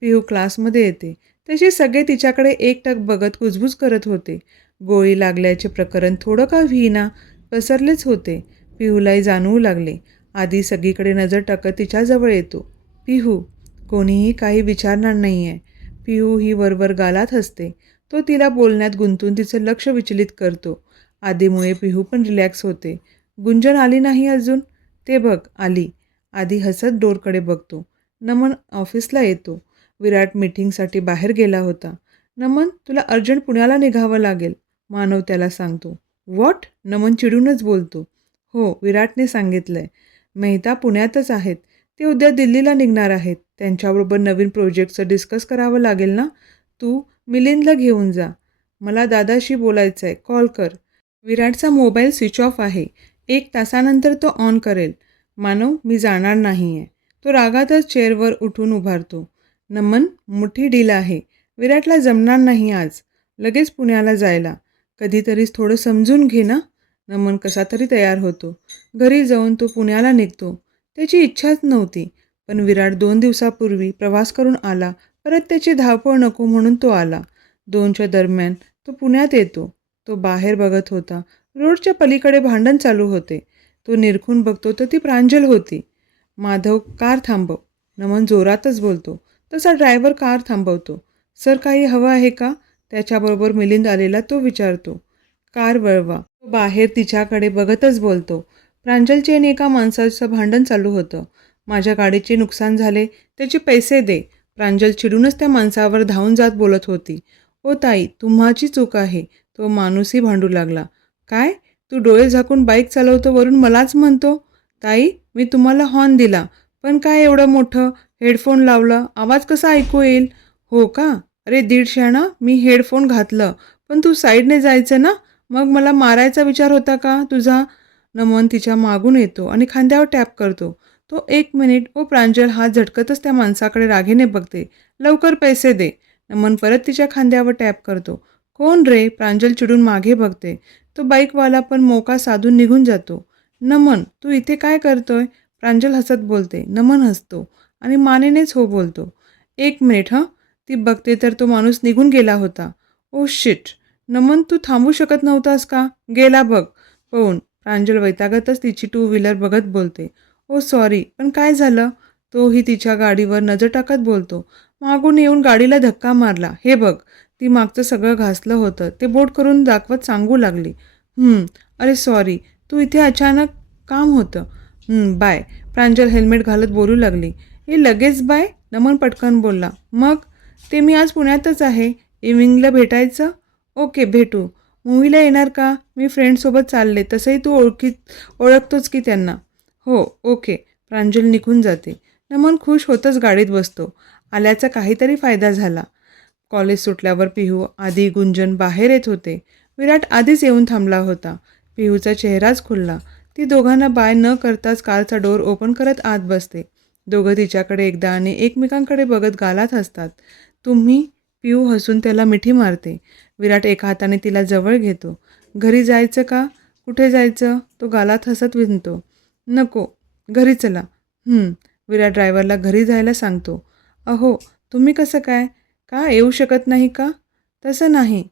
पिहू क्लासमध्ये येते. तसे सगळे तिच्याकडे एकटक बघत कुजबूज करत होते. गोळी लागल्याचे प्रकरण थोडं का होईना पसरलेच होते. पिहूलाही जाणवू लागले. आधी सगळीकडे नजर टाकत तिच्याजवळ येतो. पिहू. कोणीही काही विचारणार नाही आहे. पिहू ही वरवर गालात हसते. तो तिला बोलण्यात गुंतून तिचं लक्ष विचलित करतो. आधीमुळे पिहू पण रिलॅक्स होते. गुंजन आली नाही अजून? ते बघ आली. आधी हसत डोरकडे बघतो. नमन ऑफिसला येतो. विराट मीटिंगसाठी बाहेर गेला होता. नमन, तुला अर्जंट पुण्याला निघावं लागेल. मानव त्याला सांगतो. व्हॉट? नमन चिडूनच बोलतो. हो, विराटने सांगितलंय. मेहता पुण्यातच आहेत. ते उद्या दिल्लीला निघणार आहेत. त्यांच्याबरोबर नवीन प्रोजेक्टचं डिस्कस करावं लागेल ना. तू मिलिंदला घेऊन जा. मला दादाशी बोलायचं आहे. कॉल कर. विराटचा मोबाईल स्विच ऑफ आहे. 1 तासानंतर तो ऑन करेल. मानव, मी जाणार नाही आहे. तो रागातच चेअरवर उठून उभारतो. नमन, मोठी डील आहे. विराटला जमणार नाही आज लगेच पुण्याला जायला. कधीतरीच थोडं समजून घे ना. नमन कसा तरी तयार होतो. घरी जाऊन तो पुण्याला निघतो. त्याची इच्छाच नव्हती. पण विराट 2 दिवसापूर्वी प्रवास करून आला. परत त्याची धावपळ नको म्हणून तो आला. 2च्या दरम्यान तो पुण्यात येतो. तो बाहेर बघत होता. रोडच्या पलीकडे भांडण चालू होते. तो निरखून बघतो तर ती प्रांजल होती. माधव, कार थांबव. नमन जोरातच बोलतो. तसा ड्रायव्हर कार थांबवतो. सर, काही हवं आहे का? त्याच्याबरोबर मिलिंद आलेला तो विचारतो. कार वळवा. तो बाहेर तिच्याकडे बघतच बोलतो. प्रांजलचे आणि एका माणसाचं भांडण चालू होतं. माझ्या गाडीचे नुकसान झाले, त्याचे पैसे दे. प्रांजल चिडूनच त्या माणसावर धावून जात बोलत होती. ओ ताई, तुम्हाची चूक आहे. तो माणूसही भांडू लागला. काय? तू डोळे झाकून बाईक चालवतो वरून मलाच म्हणतो? ताई, मी तुम्हाला हॉर्न दिला. पण काय एवढं मोठं? हेडफोन लावलं, आवाज कसा ऐकू येईल? हो का? अरे दीडशेणा, मी हेडफोन घातलं. पण तू साईडने जायचं ना. मग मला मारायचा विचार होता का तुझा? नमन तिच्या मागून येतो आणि खांद्यावर टॅप करतो. तो 1 मिनिट. ओ प्रांजल हात झटकतच त्या माणसाकडे रागेने बघते. लवकर पैसे दे. नमन परत तिच्या खांद्यावर टॅप करतो. कोण रे? प्रांजल चिडून मागे बघते. तो बाईकवाला पण मोका साधून निघून जातो. नमन, तू इथे काय करतोय? प्रांजल हसत बोलते. नमन हसतो आणि मानेनेच हो बोलतो. 1 मिनिट हं. ती बघते तर तो माणूस निघून गेला होता. Oh shit. नमन, तू थांबू शकत नव्हतास का? गेला बघ पळून. प्रांजल वैतागतच तिची टू व्हीलर बघत बोलते. ओ सॉरी, पण काय झालं? तोही तिच्या गाडीवर नजर टाकत बोलतो. मागून येऊन गाडीला धक्का मारला. हे बघ. ती मागचं सगळं घासलं होतं. ते बोट करून दाखवत सांगू लागली. अरे सॉरी. तू इथे अचानक काम होतं. बाय. प्रांजल हेल्मेट घालत बोलू लागली. हे लगेच बाय? नमन पटकन बोलला. मग? ते मी आज पुण्यातच आहे. इव्हिनिंगला भेटायचं? ओके, भेटू. मूव्हीला येणार का? मी फ्रेंडसोबत चालले. तसंही तू ओळखतोच की त्यांना. हो, ओके. प्रांजल निघून जाते. नमन खुश होतच गाडीत बसतो. आल्याचा काहीतरी फायदा झाला. कॉलेज सुटल्यावर पिहू, आदी, गुंजन बाहेर येत होते. विराट आधीच येऊन थांबला होता. पिहूचा चेहराच खुलला. ती दोघांना बाय न करताच कारचा डोर ओपन करत आत बसते. दोघं तिच्याकडे एकदा आणि एकमेकांकडे बघत गालात हसतात. तुम्ही? पिहू हसून त्याला मिठी मारते. विराट एका हाताने तिला जवळ घेतो. घरी जायचं का? कुठे जायचं? तो गालात हसत विनतो. नको, घरी चला. विराट ड्रायव्हरला घरी जायला सांगतो. अहो, तुम्ही कसं काय? का येऊ शकत नाही का? तसं नाही.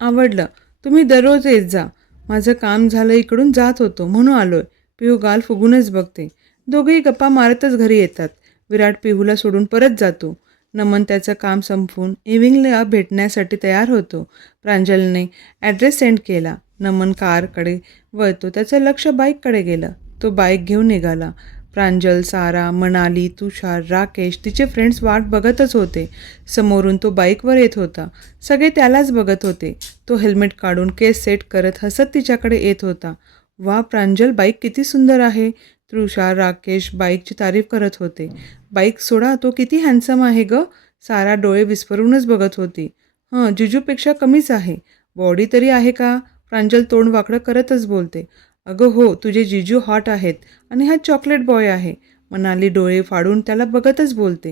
आवडलं. तुम्ही दररोज येत जा. माझं काम झालं इकडून जात होतो म्हणून आलोय. पिहू गाल फुगूनच बघते. दोघेही गप्पा मारतच घरी येतात. विराट पिहूला सोडून परत जातो. नमन त्याचं काम संपवून इव्हिनिंगला भेटण्यासाठी तयार होतो. प्रांजलने ॲड्रेस सेंड केला. नमन कारकडे वळतो. त्याचं लक्ष बाईककडे गेलं. तो बाईक घेऊन निघाला. प्रांजल, सारा, मनाली, तुषार, राकेश तिचे फ्रेंड्स वाट बघतच होते. समोरून तो बाईकवर येत होता. सगळे त्यालाच बघत होते. तो हेल्मेट काढून केस सेट करत हसत तिच्याकडे येत होता. वा प्रांजल, बाईक किती सुंदर आहे. तुषार, राकेश बाईकची तारीफ करत होते. बाईक सोडा, तो किती हँडसम आहे ग. सारा डोळे विस्फरूनच बघत होती. जिजूपेक्षा कमीच आहे. बॉडी तरी आहे का? प्रांजल तोंड वाकडं करतच बोलते. अगं हो, तुझे जिजू हॉट आहेत आणि हा चॉकलेट बॉय आहे. मनाली डोळे फाडून त्याला बघतच बोलते.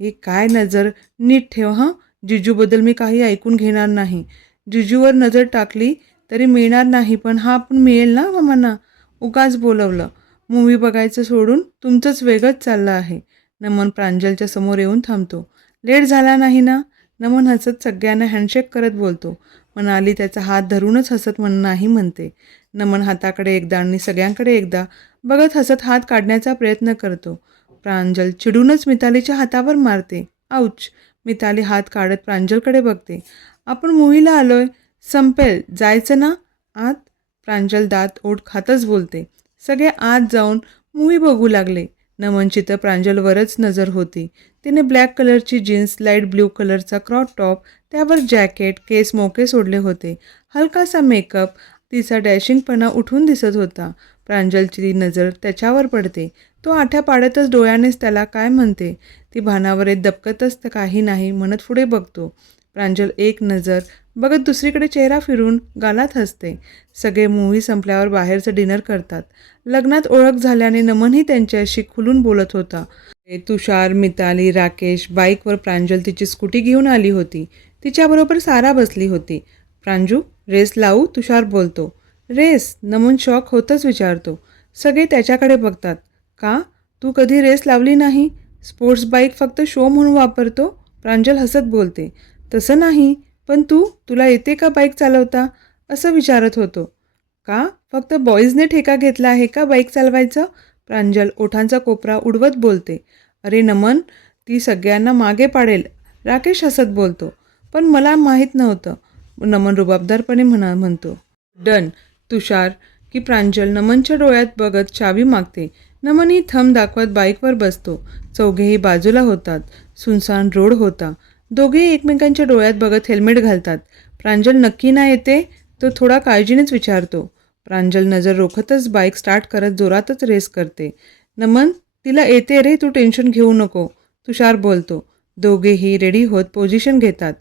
हे काय नजर, नीट ठेव हां. जिजूबद्दल मी काही ऐकून घेणार नाही. जिजूवर नजर टाकली तरी मिळणार नाही, पण हा पण मिळेल ना मामांना. उगाच बोलवलं. मूव्ही बघायचं सोडून तुमचंच वेगळंच चाललं आहे. नमन प्रांजलच्या समोर येऊन थांबतो. लेट झाला नाही ना? नमन हसत सगळ्यांना हँडशेक करत बोलतो. मनाली त्याचा हात धरूनच हसत नाही म्हणते. नमन हाताकडे एकदा आणि सगळ्यांकडे एकदा बघत हसत हात काढण्याचा प्रयत्न करतो. प्रांजल चिडूनच मितालीच्या हातावर मारते. आऊच. मिताली हात काढत प्रांजलकडे बघते. आपण मूव्हीला आलोय. संपेल. जायचं ना आत? प्रांजल दात ओठ खातच बोलते. सगळे आत जाऊन मूव्ही बघू लागले. नमनची तर प्रांजलवरच नजर होती. तिने ब्लॅक कलरची जीन्स, लाईट ब्ल्यू कलरचा क्रॉप टॉप, त्यावर जॅकेट, केस मोके सोडले होते. हलकासा मेकअप, तिचा डॅशिंगपणा उठून दिसत होता. प्रांजलची नजर त्याच्यावर पडते. तो आठ्या पाडतच डोळ्यानेच त्याला काय म्हणते. ती भानावर येत दबकतच काही नाही म्हणत पुढे बघतो. प्रांजल एक नजर बघत दुसरीकडे चेहरा फिरून गालात हसते. सगळे मूव्ही संपल्यावर बाहेरचं डिनर करतात. लग्नात ओळख झाल्याने नमनही त्यांच्याशी खुलून बोलत होता. तुषार, मिताली, राकेश बाईकवर. प्रांजल तिची स्कूटी घेऊन आली होती. तिच्याबरोबर सारा बसली होती. प्रांजू, रेस लावू? तुषार बोलतो. रेस? नमन शॉक होतच विचारतो. सगळे त्याच्याकडे बघतात. का? तू कधी रेस लावली नाही? स्पोर्ट्स बाईक फक्त शो म्हणून वापरतो. प्रांजल हसत बोलते. तसं नाही, पण तुला येते का बाईक चालवता? असं विचारत होतो. का? फक्त बॉईजने ठेका घेतला आहे का बाईक चालवायचं? प्रांजल ओठांचा कोपरा उडवत बोलते. अरे नमन, ती सगळ्यांना मागे पाडेल. राकेश हसत बोलतो. पण मला माहीत नव्हतं. नमन रुबाबदारपणे म्हणतो. डन. तुषार की प्रांजल नमनच्या डोळ्यात बघत चावी मागते. नमनही थंब दाखवत बाईकवर बसतो. चौघेही बाजूला होतात. सुनसान रोड होता. दोघेही एकमेकांच्या डोळ्यात बघत हेल्मेट घालतात. प्रांजल नक्की ना येते? तो थोडा काळजीनेच विचारतो. प्रांजल नजर रोखतच बाईक स्टार्ट करत जोरातच रेस करते. नमन, तिला येते रे, तू टेन्शन घेऊ नको. तुषार बोलतो. दोघेही रेडी होत पोझिशन घेतात.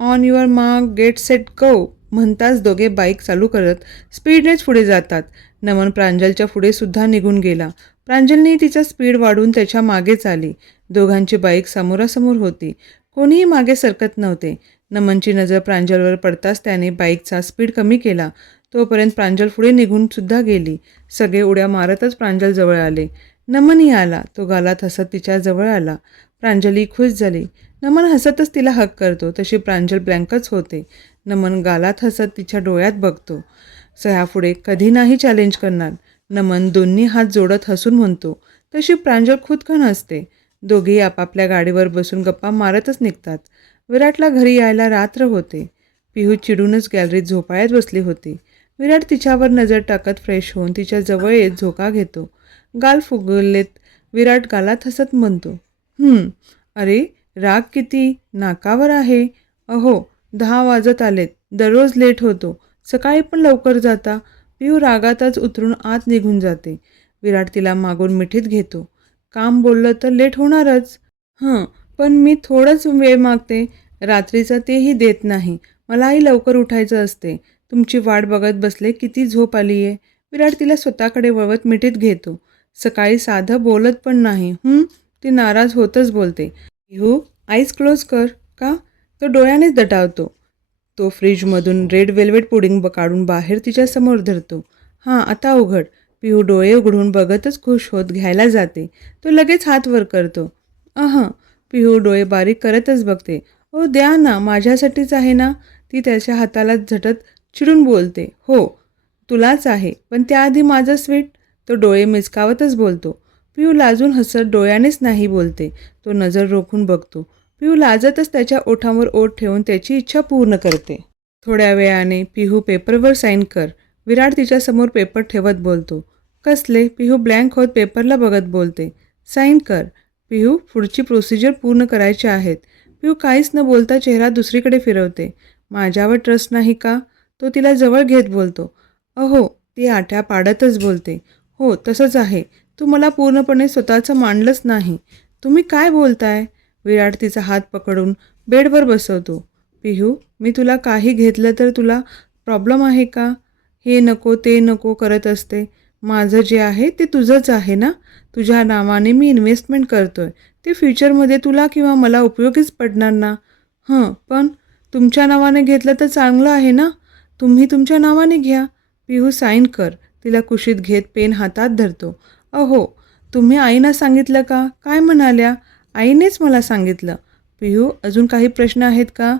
On your mark, get set go म्हणताच दोघे बाईक चालू करत स्पीडनेच पुढे जातात. नमन प्रांजलच्या पुढे सुद्धा निघून गेला. प्रांजलने तिचा स्पीड वाढवून त्याच्या मागेच आली. दोघांची बाईक समोरासमोर होती. कोणीही मागे सरकत नव्हते. नमनची नजर प्रांजलवर पडताच त्याने बाईकचा स्पीड कमी केला. तोपर्यंत प्रांजल पुढे निघून सुद्धा गेली. सगळे उड्या मारतच प्रांजल जवळ आले. नमनही आला. तो गालात हसत तिच्या जवळ आला. प्रांजली खुश झाली. नमन हसतच तिला हक करतो तशी प्रांजल ब्लँकच होते. नमन गालात हसत तिच्या डोळ्यात बघतो. सह्यापुढे कधी नाही चॅलेंज करणार. नमन दोन्ही हात जोडत हसून म्हणतो. तशी प्रांजल खुदकन हसते. दोघेही आपापल्या गाडीवर बसून गप्पा मारतच निघतात. विराटला घरी यायला रात्र होते. पिहू चिडूनच गॅलरीत झोपाळ्यात बसली होती. विराट तिच्यावर नजर टाकत फ्रेश होऊन तिच्या जवळ येत झोका घेतो. गाल फुगलेत. विराट गालात हसत म्हणतो, अरे राग किती नाकावर आहे. अहो 10 वाजत आलेत. दररोज लेट होतो. सकाळी पण लवकर जाता. पिहू रागातच उतरून आत निघून जाते. विराट तिला मागून मिठीत घेतो. काम बोललं तर लेट होणारच. पण मी थोडंच वेळ मागते. रात्रीचं तेही देत नाही. मलाही लवकर उठायचं असते. तुमची वाट बघत बसले. किती झोप आली आहे. विराट तिला स्वतःकडे वळवत मिठीत घेतो. सकाळी साधं बोलत पण नाही. ती नाराज होतच बोलते. पिहू आईज क्लोज कर. का? तो डोळ्यानेच दटावतो. तो फ्रीजमधून रेड वेल्वेट पुडिंग काढून बाहेर तिच्यासमोर धरतो. आता उघड. पिहू डोळे उघडून बघतच खुश होत घ्यायला जाते. तो लगेच हात वर करतो. पिहू डोळे बारीक करतच बघते. ओ द्या ना, माझ्यासाठीच आहे ना. ती त्याच्या हाताला झटत चिडून बोलते. हो तुलाच आहे, पण त्याआधी माझं स्वीट. तो डोळे मिचकावतच बोलतो. पिहू लाजून हसत डोळ्यानेच नाही बोलते. तो नजर रोखून बघतो. पिहू लाजतच त्याच्या ओठांवर ओठ ठेवून त्याची इच्छा पूर्ण करते. थोड्या वेळाने पिहू पेपरवर साईन कर. विराट तिच्यासमोर पेपर ठेवत बोलतो. कसले? पिहू ब्लँक होत पेपरला बघत बोलते. साईन कर. पिहू पुढची प्रोसिजर पूर्ण करायची आहेत. पिहू काहीच न बोलता चेहरा दुसरीकडे फिरवते. माझ्यावर ट्रस्ट नाही का? तो तिला जवळ घेत बोलतो. अहो ती आट्या पाडतच बोलते. हो तसंच आहे. तू मला पूर्णपणे स्वतःचं मांडलंच नाही. तुम्ही काय बोलताय? विराट तिचा हात पकडून बेडवर बसवतो. पिहू मी तुला काही घेतलं तर तुला प्रॉब्लेम आहे का? हे नको ते नको करत असते. माझं जे आहे ते तुझंच आहे ना. तुझ्या नावाने मी इन्व्हेस्टमेंट करतोय. ते फ्युचरमध्ये तुला किंवा मला उपयोगीच पडणार ना. पण तुमच्या नावाने घेतलं तर चांगलं आहे ना. तुम्ही तुमच्या नावाने घ्या. पिहू साईन कर. तिला कुशीत घेत पेन हातात धरतो. अहो तुम्ही आईना सांगितलं का? काय म्हणाल्या? आईनेच मला सांगितलं. पिहू अजून काही प्रश्न आहेत का?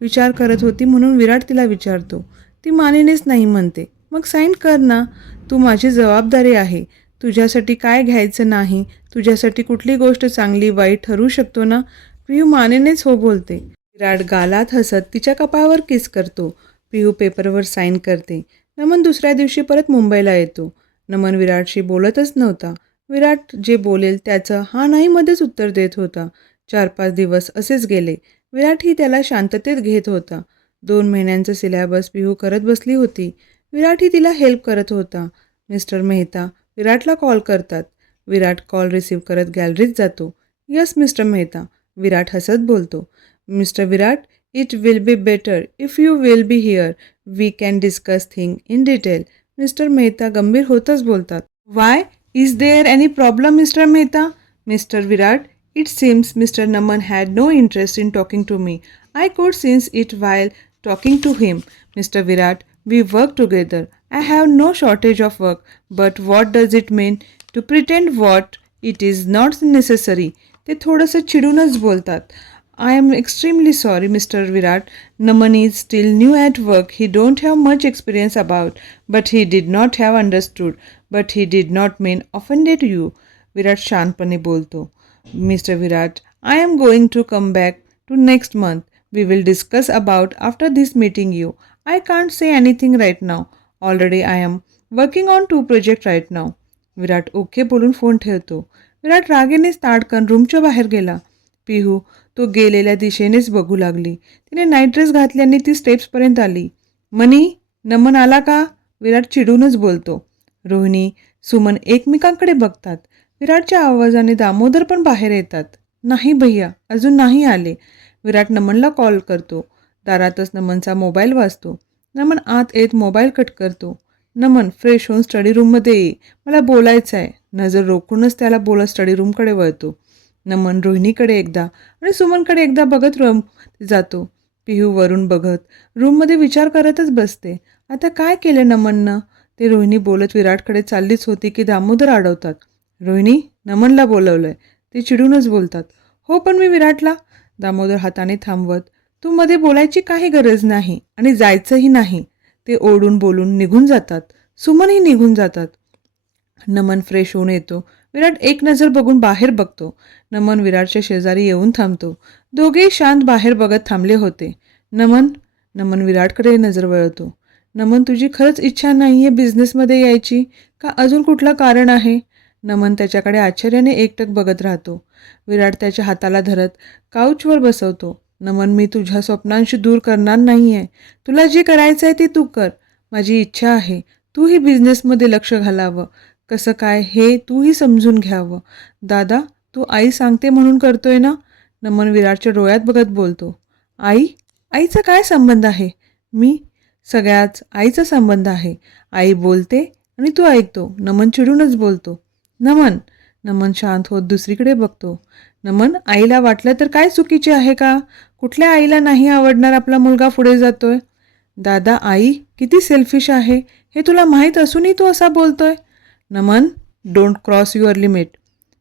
विचार करत होती म्हणून विराट तिला विचारतो. ती मानेनेच नाही म्हणते. मग साईन कर ना. तू माझी जबाबदारी आहे. तुझ्यासाठी काय घ्यायचं नाही. तुझ्यासाठी कुठली गोष्ट चांगली वाईट ठरू शकतो ना. पिहू मानेनेच हो बोलते. विराट गालात हसत तिच्या कपाळावर किस करतो. पिहू पेपरवर साईन करते. नमन दुसऱ्या दिवशी परत मुंबईला येतो. नमन विराटशी बोलतच नव्हता. विराट जे बोलेल त्याचं हा नाही मध्येच उत्तर देत होता. 4-5 दिवस असेच गेले. विराटही त्याला शांततेत घेत होता. 2 महिन्यांचा सिलॅबस पिहू करत बसली होती. विराटही तिला हेल्प करत होता. मिस्टर मेहता विराटला कॉल करतात. विराट कॉल रिसीव्ह करत गॅलरीत जातो. Yes mister Mehta. विराट हसत बोलतो. Mister Virat, it will be better if you will be here. We can discuss thing in detail. Mister Mehta गंभीर होतच बोलतात. Why? Is there any problem mister Mehta? Mister Virat, it seems Mr. Naman had no interest in talking to me. I could sense it while talking to him. Mr. Virat, we work together. I have no shortage of work. But what does it mean to pretend what it is not necessary? ते थोडंसं चिडूनच बोलतात. I am extremely sorry, Mr. Virat. Naman is still new at work. He don't have much experience about. But he did not have understood. But he did not mean offended you. विराट शांतपणे बोलतो. Mr. Virat, I am going to come back to next month. We will discuss about after this meeting you. I can't say anything right now. Already I am working on 2 projects right now. Virat okay बोलून phone ठेवतो. विराट रागेनेच ताडकन रूमच्या बाहेर गेला. पिहू तो गेलेल्या दिशेनेच बघू लागली. तिने नाईट ड्रेस घातल्याने ती स्टेप्सपर्यंत आली. मनी, नमन आला का? विराट चिडूनच बोलतो. रोहिणी, सुमन एकमेकांकडे बघतात. विराटच्या आवाजाने दामोदर पण बाहेर येतात. नाही भैया, अजून नाही आले. विराट नमनला कॉल करतो. दारातच नमनचा मोबाईल वाजतो. नमन आत येत मोबाईल कट करतो. नमन फ्रेश होऊन स्टडी रूममध्ये ये. मला बोलायचं आहे. नजर रोखूनच त्याला बोलत स्टडी रूमकडे वळतो. नमन रोहिणीकडे एकदा आणि सुमनकडे एकदा बघत जातो. पिहू वरून बघत रूममध्ये विचार करतच बसते. आता काय केलं नमननं? ते रोहिणी बोलत विराटकडे चाललीच होती की दामोदर अडवतात. रोहिणी, नमनला बोलवलंय. ते चिडूनच बोलतात. हो, पण मी विराटला. दामोदर हाताने थांबवत, तू मध्ये बोलायची काही गरज नाही आणि जायचंही नाही. ते ओढून बोलून निघून जातात. सुमनही निघून जातात. नमन फ्रेश होऊन येतो. विराट एक नजर बघून बाहेर बघतो. नमन विराटच्या शेजारी येऊन थांबतो. दोघेही शांत बाहेर बघत थांबले होते. नमन नमन विराटकडे नजर वळवतो. नमन, तुझी खरंच इच्छा नाहीये बिझनेसमध्ये यायची का अजून कुठलं कारण आहे? नमन त्याच्याकडे आश्चर्याने एकटक बघत राहतो. विराट त्याच्या हाताला धरत काउचवर बसवतो. नमन, मी तुझ्या स्वप्नांशी दूर करणार नाहीये. तुला जे करायचं आहे ते तू कर. माझी इच्छा आहे तूही बिझनेसमध्ये लक्ष घालावं. कसं काय हे तूही समजून घ्यावं. दादा, तू आई सांगते म्हणून करतोय ना? नमन विराटच्या डोळ्यात बघत बोलतो. आई? आईचा काय संबंध आहे? मी सगळ्याच आईचा संबंध आहे. आई बोलते आणि तू ऐकतो. नमन चिडूनच बोलतो. नमन नमन शांत होत दुसरीकडे बघतो. नमन, आईला वाटलं तर काय चुकीचे आहे का? कुठल्या आईला नाही आवडणार आपला मुलगा पुढे जातोय? दादा, आई किती सेल्फिश आहे हे तुला माहीत असूनही तू असा बोलतोय? नमन, डोंट क्रॉस युअर लिमिट.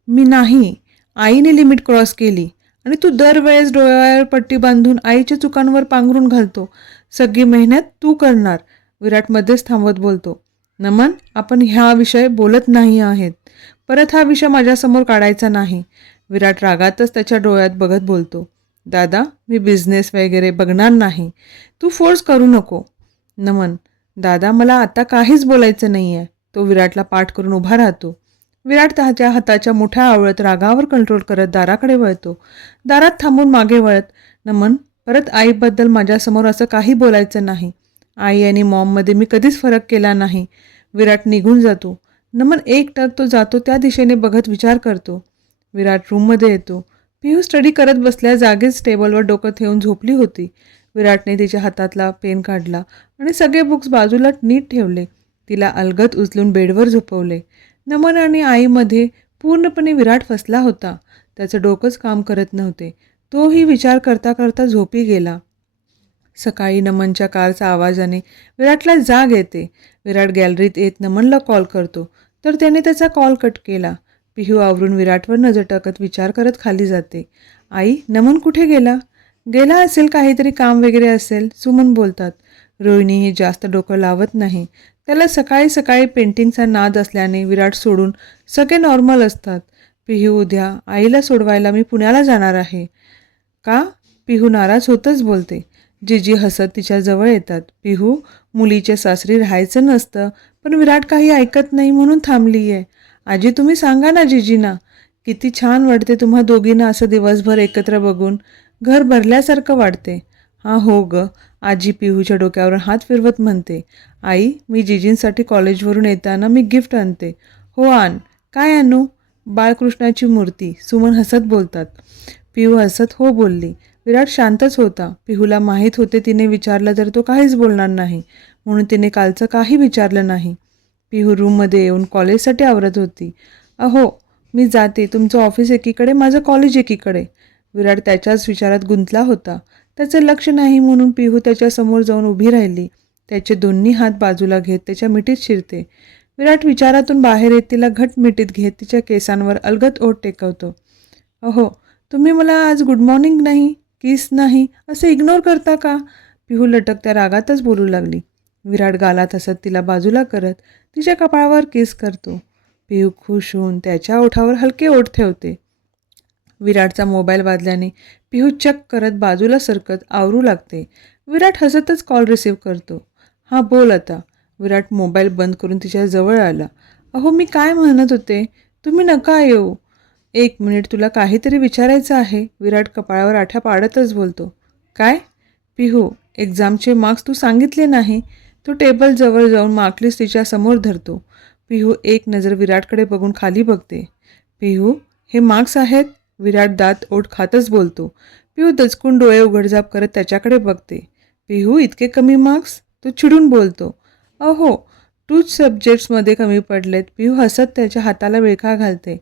मी नाही. आईने लिमिट क्रॉस केली आणि तू दरवेळेस डोळ्यावर पट्टी बांधून आईच्या चुकांवर पांघरून घालतो. सगळी मेहनत तू करणार. विराट मध्येच थांबवत बोलतो. नमन, आपण ह्या विषय बोलत नाही आहेत. परत हा विषय माझ्यासमोर काढायचा नाही. विराट रागातच त्याच्या डोळ्यात बघत बोलतो. दादा, मी बिझनेस वगैरे बघणार नाही. तू फोर्स करू नको. नमन, दादा, मला आता काहीच बोलायचं नाही आहे. तो विराटला पाठ करून उभा राहतो. विराट त्याच्या हाताच्या मोठ्या आवळत रागावर कंट्रोल करत दाराकडे वळतो. दारात थांबून मागे वळत, नमन, परत आईबद्दल माझ्यासमोर असं काही बोलायचं नाही. आई आणि मॉममध्ये मी कधीच फरक केला नाही. विराट निघून जातो. नमन एकटक तो जातो त्या दिशेने बघत विचार करतो. विराट रूममध्ये येतो. पिहू स्टडी करत बसल्या जागेच टेबलवर डोकं ठेवून झोपली होती. विराटने तिच्या हातातला पेन काढला आणि सगळे बुक्स बाजूला नीट ठेवले. तिला अलगद उचलून बेडवर झोपवले. नमन आणि आईमध्ये पूर्णपणे विराट फसला होता. त्याचं डोकंच काम करत नव्हते. तोही विचार करता करता झोपी गेला. सकाळी नमनच्या कारचा आवाजाने विराटला जाग येते. विराट गॅलरीत येत नमनला कॉल करतो, तर त्याने त्याचा कॉल कट केला. पिहू आवरून विराटवर नजर टाकत विचार करत खाली जाते. आई, नमन कुठे गेला? गेला असेल, काहीतरी काम वगैरे असेल, सुमन बोलतात. रोहिणीही जास्त डोकं लावत नाही. त्याला सकाळी सकाळी पेंटिंगचा नाद असल्याने विराट सोडून सगळे नॉर्मल असतात. पिहू, उद्या आईला सोडवायला मी पुण्याला जाणार आहे. का? पिहू नाराज होतच बोलते. जिजी हसत तिच्या जवळ येतात. पिहू, मुलीच्या सासरी राहायचं नसतं, पण विराट काही ऐकत नाही म्हणून थांबली आहे. आजी, तुम्ही सांगा ना जिजींना. किती छान वाटते तुम्हा दोघींना असं दिवसभर एकत्र बघून. घर भरल्यासारखं वाटते. हां हो ग, आजी पिहूच्या डोक्यावर हात फिरवत म्हणते. आई, मी जिजींसाठी कॉलेजवरून येताना मी गिफ्ट आणते. हो आण. काय आणू? बाळकृष्णाची मूर्ती, सुमन हसत बोलतात. पिहू हसत हो बोलली. विराट शांतच होता. पिहूला माहीत होते तिने विचारलं तर तो काहीच बोलणार नाही, म्हणून तिने कालचं काही विचारलं नाही. पिहू रूममध्ये येऊन कॉलेजसाठी आवरत होती. अहो, मी जाते. तुमचं ऑफिस एकीकडे, माझं कॉलेज एकीकडे. विराट त्याच्याच विचारात गुंतला होता. त्याचं लक्ष नाही म्हणून पिहू त्याच्यासमोर जाऊन उभी राहिली. त्याचे दोन्ही हात बाजूला घेत त्याच्या मिठीत शिरते. विराट विचारातून बाहेर येत तिला घट मिठीत घेत तिच्या केसांवर अलगद ओठ टेकवतो. अहो, तुम्ही मला आज गुड मॉर्निंग नाही, किस नाही असं इग्नोर करता का? पिहू लटकत्या रागातच बोलू लागली. विराट गालात हसत तिला बाजूला करत तिच्या कपाळावर किस करतो. पिहू खुश होऊन त्याच्या ओठावर हलके ओठ ठेवते. विराटचा मोबाईल वाजल्याने पिहू चक करत बाजूला सरकत आवरू लागते. विराट हसतच कॉल रिसीव्ह करतो. हां बोल आता. विराट मोबाईल बंद करून तिच्या जवळ आला. अहो, मी काय म्हणत होते, तुम्ही नका येऊ. 1 मिनिट, तुला काहीतरी विचारायचं आहे. विराट कपाळावर आठ्या पाडतच बोलतो. काय? पिहू, एक्झामचे मार्क्स तू सांगितले नाही. तो टेबल जवळ जाऊन मार्कलिस्ट तिच्या समोर धरतो. पिहू एक नजर विराटकडे बघून खाली बघते. पिहू, हे मार्क्स आहेत? विराट दात ओठ खातच बोलतो. पिहू दचकून डोळे उघडझाप करत त्याच्याकडे बघते. पिहू, इतके कमी मार्क्स? तो चिडून बोलतो. अहो, 2 सब्जेक्ट्समध्ये कमी पडलेत. पिहू हसत त्याच्या हाताला विळखा घालते.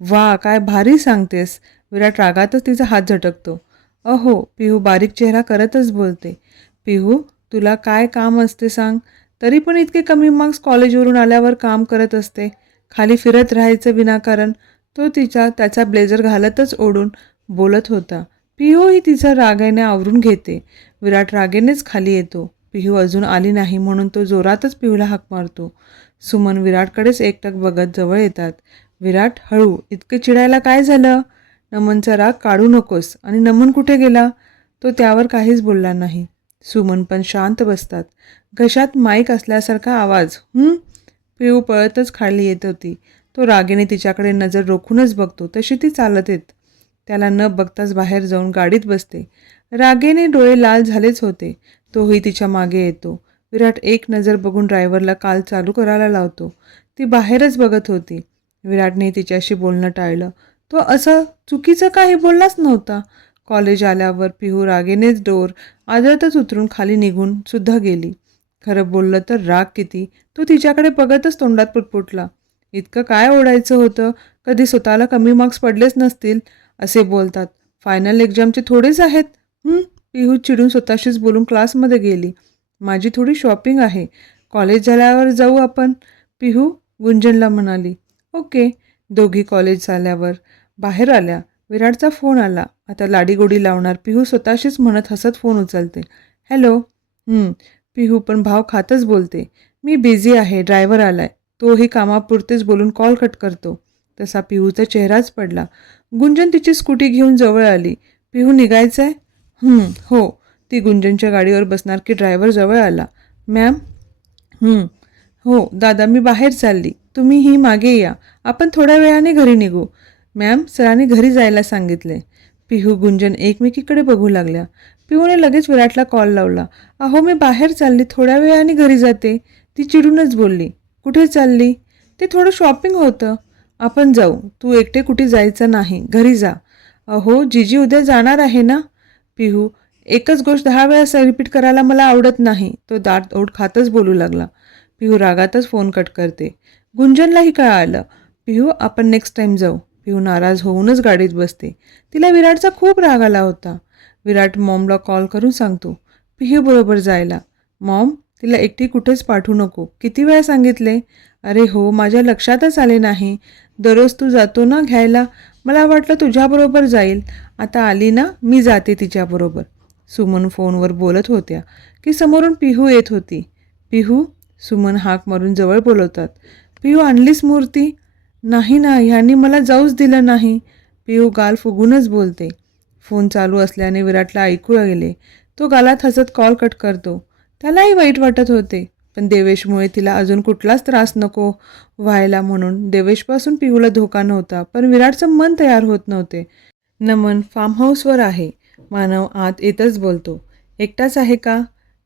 वा, काय भारी सांगतेस. विराट रागातच तिचा हात झटकतो. अहो, पिहू बारीक चेहरा करतच बोलते. पिहू, तुला काय काम असते सांग? तरी पण इतके कमी मार्क्स कॉलेजवरून आल्यावर काम करत असते. खाली फिरत राहायचं विनाकारण. तो त्याचा ब्लेझर घालतच ओढून बोलत होता. पिहू ही तिचा रागाने आवरून घेते. विराट रागेनेच खाली येतो. पिहू अजून आली नाही म्हणून तो जोरातच पिहूला हाक मारतो. सुमन विराटकडेच एकटक बघत जवळ येतात. विराट, हळू, इतके चिडायला काय झालं? नमनचा राग काढू नकोस. आणि नमन कुठे गेला? तो त्यावर काहीच बोलला नाही. सुमन पण शांत बसतात. घशात माईक असल्यासारखा आवाज. पिहू पळतच खाली येत होती. तो रागेने तिच्याकडे नजर रोखूनच बघतो. तशी ती चालत येत. त्याला न बघताच बाहेर जाऊन गाडीत बसते. रागेने डोळे लाल झालेच होते. तोही तिच्या मागे येतो. विराट एक नजर बघून ड्रायव्हरला कार चालू करायला लावतो. ती बाहेरच बघत होती. विराटने तिच्याशी बोलणं टाळलं. तो असं चुकीचं काही बोललाच नव्हता. कॉलेज आल्यावर पिहू रागेनेच डोर आदळतच उतरून खाली निघून सुद्धा गेली. खरं बोललं तर राग किती, तो तिच्याकडे बघतच तोंडात पुटपुटला. इतकं काय ओढायचं होतं? कधी स्वतःला कमी मार्क्स पडलेच नसतील असे बोलतात. फायनल एक्झामचे थोडेच आहेत. पिहू चिडून स्वतःशीच बोलून क्लासमध्ये गेली. माझी थोडी शॉपिंग आहे, कॉलेज झाल्यावर जाऊ आपण, पिहू गुंजनला म्हणाली. ओके. दोघी कॉलेज झाल्यावर बाहेर आल्या. विराटचा फोन आला. आता लाडीगोडी लावणार पिहू स्वतःशीच म्हणत हसत फोन उचलते. हॅलो. पिहू पण भाव खातच बोलते. मी बिझी आहे, ड्रायव्हर आलाय. तोही कामापुरतेच बोलून कॉल कट करतो. तसा पिहूचा चेहराच पडला. गुंजन तिची स्कूटी घेऊन जवळ आली. पिहू निघायचंय? हो. ती गुंजनच्या गाडीवर बसणार की ड्रायव्हर जवळ आला. मॅम. हो दादा, मी बाहेर चालली. तुम्हीही मागे या. आपण थोड्या वेळाने घरी निघू. मॅम, सरांनी घरी जायला सांगितले. पिहू गुंजन एकमेकीकडे बघू लागल्या. पिहूने लगेच विराटला कॉल लावला. अहो, मी बाहेर चालली, थोड्या वेळाने घरी जाते. ती चिडूनच बोलली. कुठे चालली? ते थोडं शॉपिंग होतं. आपण जाऊ. तू एकटे कुठे जायचं नाही, घरी जा. अहो, जीजी उद्या जाणार आहे ना. पिहू, एकच गोष्ट 10 वेळा रिपीट करायला मला आवडत नाही. तो दात ओठ खातच बोलू लागला. पिहू रागातच फोन कट करते. गुंजनलाही कळालं. पिहू, आपण नेक्स्ट टाइम जाऊ. पिहू नाराज होऊनच गाडीत बसते. तिला विराटचा खूप राग आला होता. विराट मॉमला कॉल करून सांगतो पिहू बरोबर जायला. मॉम, तिला एकटी कुठेच पाठवू नको. किती वेळा सांगितले? अरे हो, माझ्या लक्षातच आले नाही. दररोज तू जातो ना घ्यायला, मला वाटलं तुझ्याबरोबर जाईल. आता आली ना, मी जाते तिच्याबरोबर. सुमन फोनवर बोलत होत्या की समोरून पिहू येत होती. पिहू, सुमन हाक मारून जवळ बोलवतात. पिहू, आणलीस मूर्ती? नाही ना, ह्यांनी मला जाऊच दिलं नाही. पिहू गाल फुगूनच बोलते. फोन चालू असल्याने विराटला ऐकू गेले. तो गालात हसत कॉल कट करतो. त्यालाही वाईट वाटत होते, पण देवेशमुळे तिला अजून कुठलाच त्रास नको व्हायला म्हणून. देवेशपासून पिहूला धोका नव्हता, पण विराटचं मन तयार होत नव्हते. नमन फार्म हाऊसवर आहे. मानव आत येतच बोलतो. एकटाच आहे का?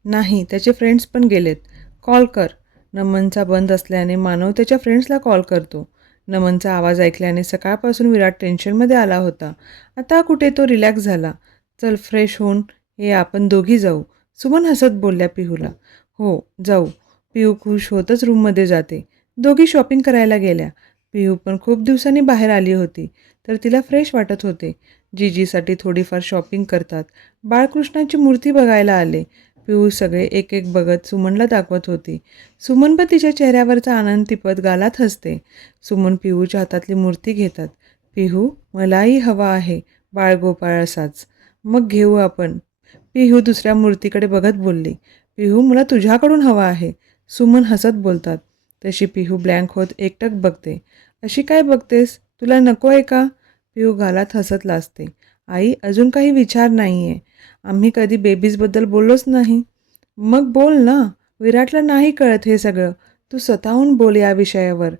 नाही, त्याचे फ्रेंड्स पण गेलेत. कॉल कर. नमनचा बंद असल्याने मानव त्याच्या फ्रेंड्सला कॉल करतो. नमनचा आवाज ऐकल्याने सकाळपासून विराट टेन्शनमध्ये आला होता. आता कुठे तो रिलॅक्स झाला. चल, फ्रेश होऊन ये, आपण दोघी जाऊ. सुमन हसत बोलल्या पिहूला. हो, जाऊ. पिहू खुश होतच रूममध्ये जाते. दोघी शॉपिंग करायला गेल्या. पिहू पण खूप दिवसांनी बाहेर आली होती, तर तिला फ्रेश वाटत होते. जीजीसाठी थोडीफार शॉपिंग करतात. बाळकृष्णाची मूर्ती बघायला आले. पिहू सगळे एक एक बघत सुमनला दाखवत होती. सुमन पण तिच्या चेहऱ्यावरचा आनंद टिपत गालात हसते. सुमन पिहूच्या हातातली मूर्ती घेतात. पिहू, मलाही हवा आहे बाळगोपाळ असाच. मग घेऊ आपण. पिहू दुसऱ्या मूर्तीकडे बघत बोलली. पिहू, मला तुझ्याकडून हवा आहे. सुमन हसत बोलतात. तशी पिहू ब्लँक होत एकटक बघते. अशी काय बघतेस? तुला नको आहे का? पिहू गालात हसत लाजते. आई, अजून काही विचार नाही आहे. आम्ही कधी बेबीजबद्दल बोललोच नाही. मग बोल ना. विराटला नाही कळत हे सगळं. तू स्वतःहून बोल या विषयावर.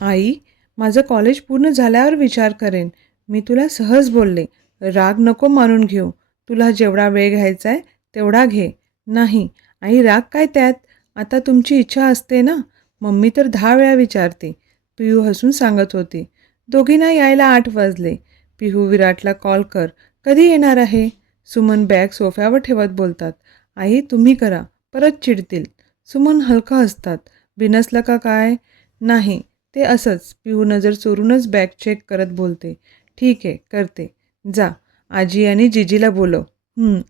आई, माझं कॉलेज पूर्ण झाल्यावर विचार करेन. मी तुला सहज बोलले. राग नको मानून घेऊ. तुला जेवढा वेळ घ्यायचा आहे तेवढा घे. नाही आई, राग काय त्यात? आता तुमची इच्छा असते ना. मम्मी तर 10 वेळा विचारते. पिहू हसून सांगत होती. दोघींना यायला 8 वाजले. पिहू, विराटला कॉल कर. कधी येणार आहे? सुमन बॅग सोफ्यावर ठेवत बोलतात. आई, तुम्ही करा, परत चिडतील. सुमन हलका हसतात. बिनसलं का काय? नाही, ते असंच. पिहू नजर चोरूनच बॅग चेक करत बोलते. ठीक आहे, करते. जा, आजी आणि जिजीला बोलव.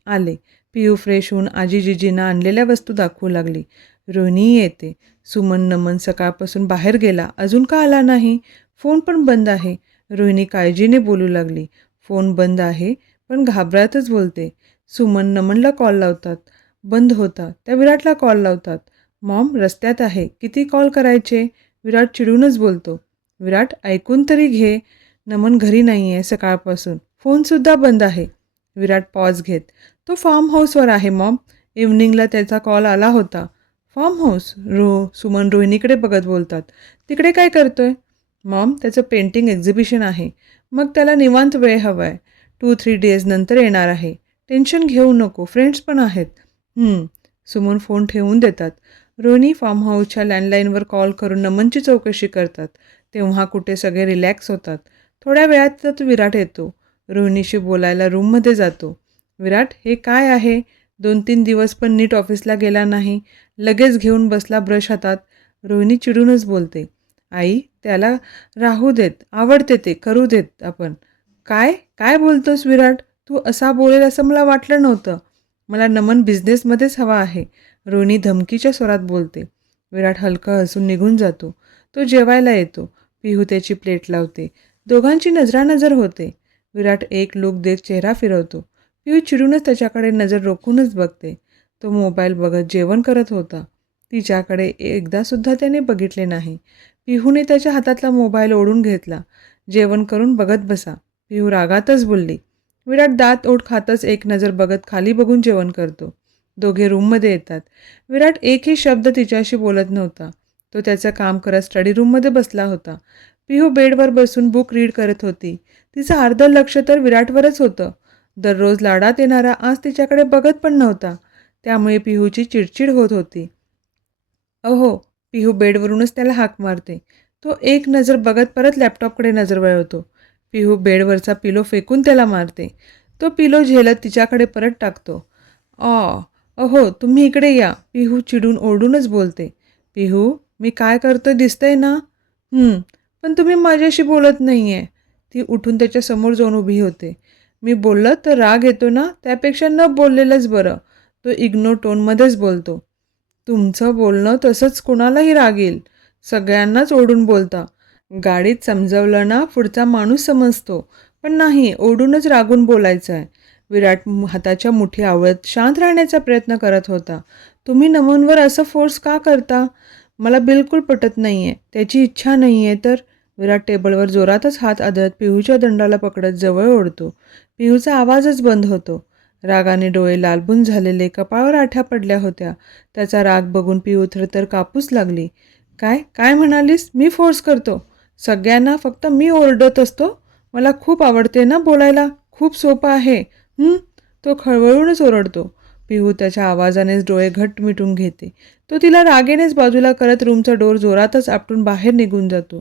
आले. पिहू फ्रेश होऊन आजी जिजींना आणलेल्या वस्तू दाखवू लागली. रोहिणीही येते. सुमन नमन सकाळपासून बाहेर गेला, अजून का आला नाही? फोन पण बंद आहे. रोहिणी काळजीने बोलू लागली. फोन बंद आहे, पण घाबरतच बोलते. सुमन नमनला कॉल लावतात, बंद होतात. त्या विराटला कॉल लावतात. मॉम रस्त्यात आहे, किती कॉल करायचे? विराट चिडूनच बोलतो. विराट ऐकून तरी घे. नमन घरी नाही आहे सकाळपासून. फोनसुद्धा बंद आहे. विराट पॉज घेत. तो फार्म हाऊसवर आहे मॉम. इव्हनिंगला त्याचा कॉल आला होता. Form house? सुमन रोहिणीकडे बघत बोलतात. तिकडे काय करतोय? मॉम त्याचं पेंटिंग एक्झिबिशन आहे. मग त्याला निवांत वेळ हवा आहे. 2-3 डेज नंतर येणार आहे. टेन्शन घेऊ नको, फ्रेंड्स पण आहेत. सुमन फोन ठेवून देतात. रोहिणी फार्म हाऊसच्या लँडलाईनवर कॉल करून नमनची चौकशी करतात. तेव्हा कुठे सगळे रिलॅक्स होतात. थोड्या वेळातच विराट येतो. रोहिणीशी बोलायला रूममध्ये जातो. विराट हे काय आहे? 2-3 दिवस पण नीट ऑफिसला गेला नाही. लगेच घेऊन बसला ब्रश हातात. रोहिणी चिडूनच बोलते. आई त्याला राहू देत, आवडते ते करू देत आपण. काय काय बोलतोस विराट? तू असा बोलेल असं मला वाटलं नव्हतं. मला नमन बिझनेसमध्येच हवा आहे. रोहिणी धमकीच्या स्वरात बोलते. विराट हलका हसून निघून जातो. तो जेवायला येतो. पिहू त्याची प्लेट लावते. दोघांची नजरानजर होते. विराट एक लूक देत चेहरा फिरवतो. पिहू चिडूनच त्याच्याकडे नजर रोखूनच बघते. तो मोबाईल बघत जेवण करत होता. तिच्याकडे एकदासुद्धा त्याने बघितले नाही. पिहूने त्याच्या हातातला मोबाईल ओढून घेतला. जेवण करून बघत बसा. पिहू रागातच बोलली. विराट दात ओठ खातच एक नजर बघत खाली बघून जेवण करतो. दोघे रूममध्ये येतात. विराट एकही शब्द तिच्याशी बोलत नव्हता. तो त्याचं काम करत स्टडी रूममध्ये बसला होता. पिहू बेडवर बसून बुक रीड करत होती. तिचं अर्ध लक्ष तर विराटवरच होतं. दररोज लाडात येणारा आज तिच्याकडे बघत पण नव्हता. त्यामुळे पिहूची चिडचिड होत होती. अहो, पिहू बेडवरूनच त्याला हाक मारते. तो एक नजर बघत परत लॅपटॉपकडे नजर वळवतो. पिहू बेडवरचा पिलो फेकून त्याला मारते. तो पिलो झेलत तिच्याकडे परत टाकतो. अहो तुम्ही इकडे या, पिहू चिडून ओरडूनच बोलते. पिहू मी काय करतोय दिसतंय ना? पण तुम्ही माझ्याशी बोलत नाही आहे. ती उठून त्याच्यासमोर जाऊन उभी होते. मी बोललं तर राग येतो ना, त्यापेक्षा न बोललेलंच बरं. तो इग्नोर टोनमध्येच बोलतो. तुमचं बोलणं तसंच कोणालाही राग येईल. सगळ्यांनाच ओढून बोलता. गाडीत समजावलं ना पुढचा माणूस समजतो. पण नाही, ओढूनच रागून बोलायचं आहे. विराट हाताच्या मुठी आवळत शांत राहण्याचा प्रयत्न करत होता. तुम्ही नमनवर असं फोर्स का करता? मला बिलकुल पटत नाही आहे. त्याची इच्छा नाही आहे तर? विराट टेबलवर जोरातच हात आदळत पिहूच्या दंडाला पकडत जवळ ओढतो. पिहूचा आवाजच बंद होतो. रागाने डोळे लालबुंद झालेले, कपाळावर आठ्या पडल्या होत्या. त्याचा राग बघून पिहू थरथर कापूस लागली. काय काय म्हणालीस? मी फोर्स करतो? सगळ्यांना फक्त मी ओरडत असतो? मला खूप आवडते ना बोलायला, खूप सोपं आहे. तो खळवळूनच ओरडतो. पिहू त्याच्या आवाजानेच डोळे घट्ट मिटून घेते. तो तिला रागेनेच बाजूला करत रूमचा डोर जोरातच आपटून बाहेर निघून जातो.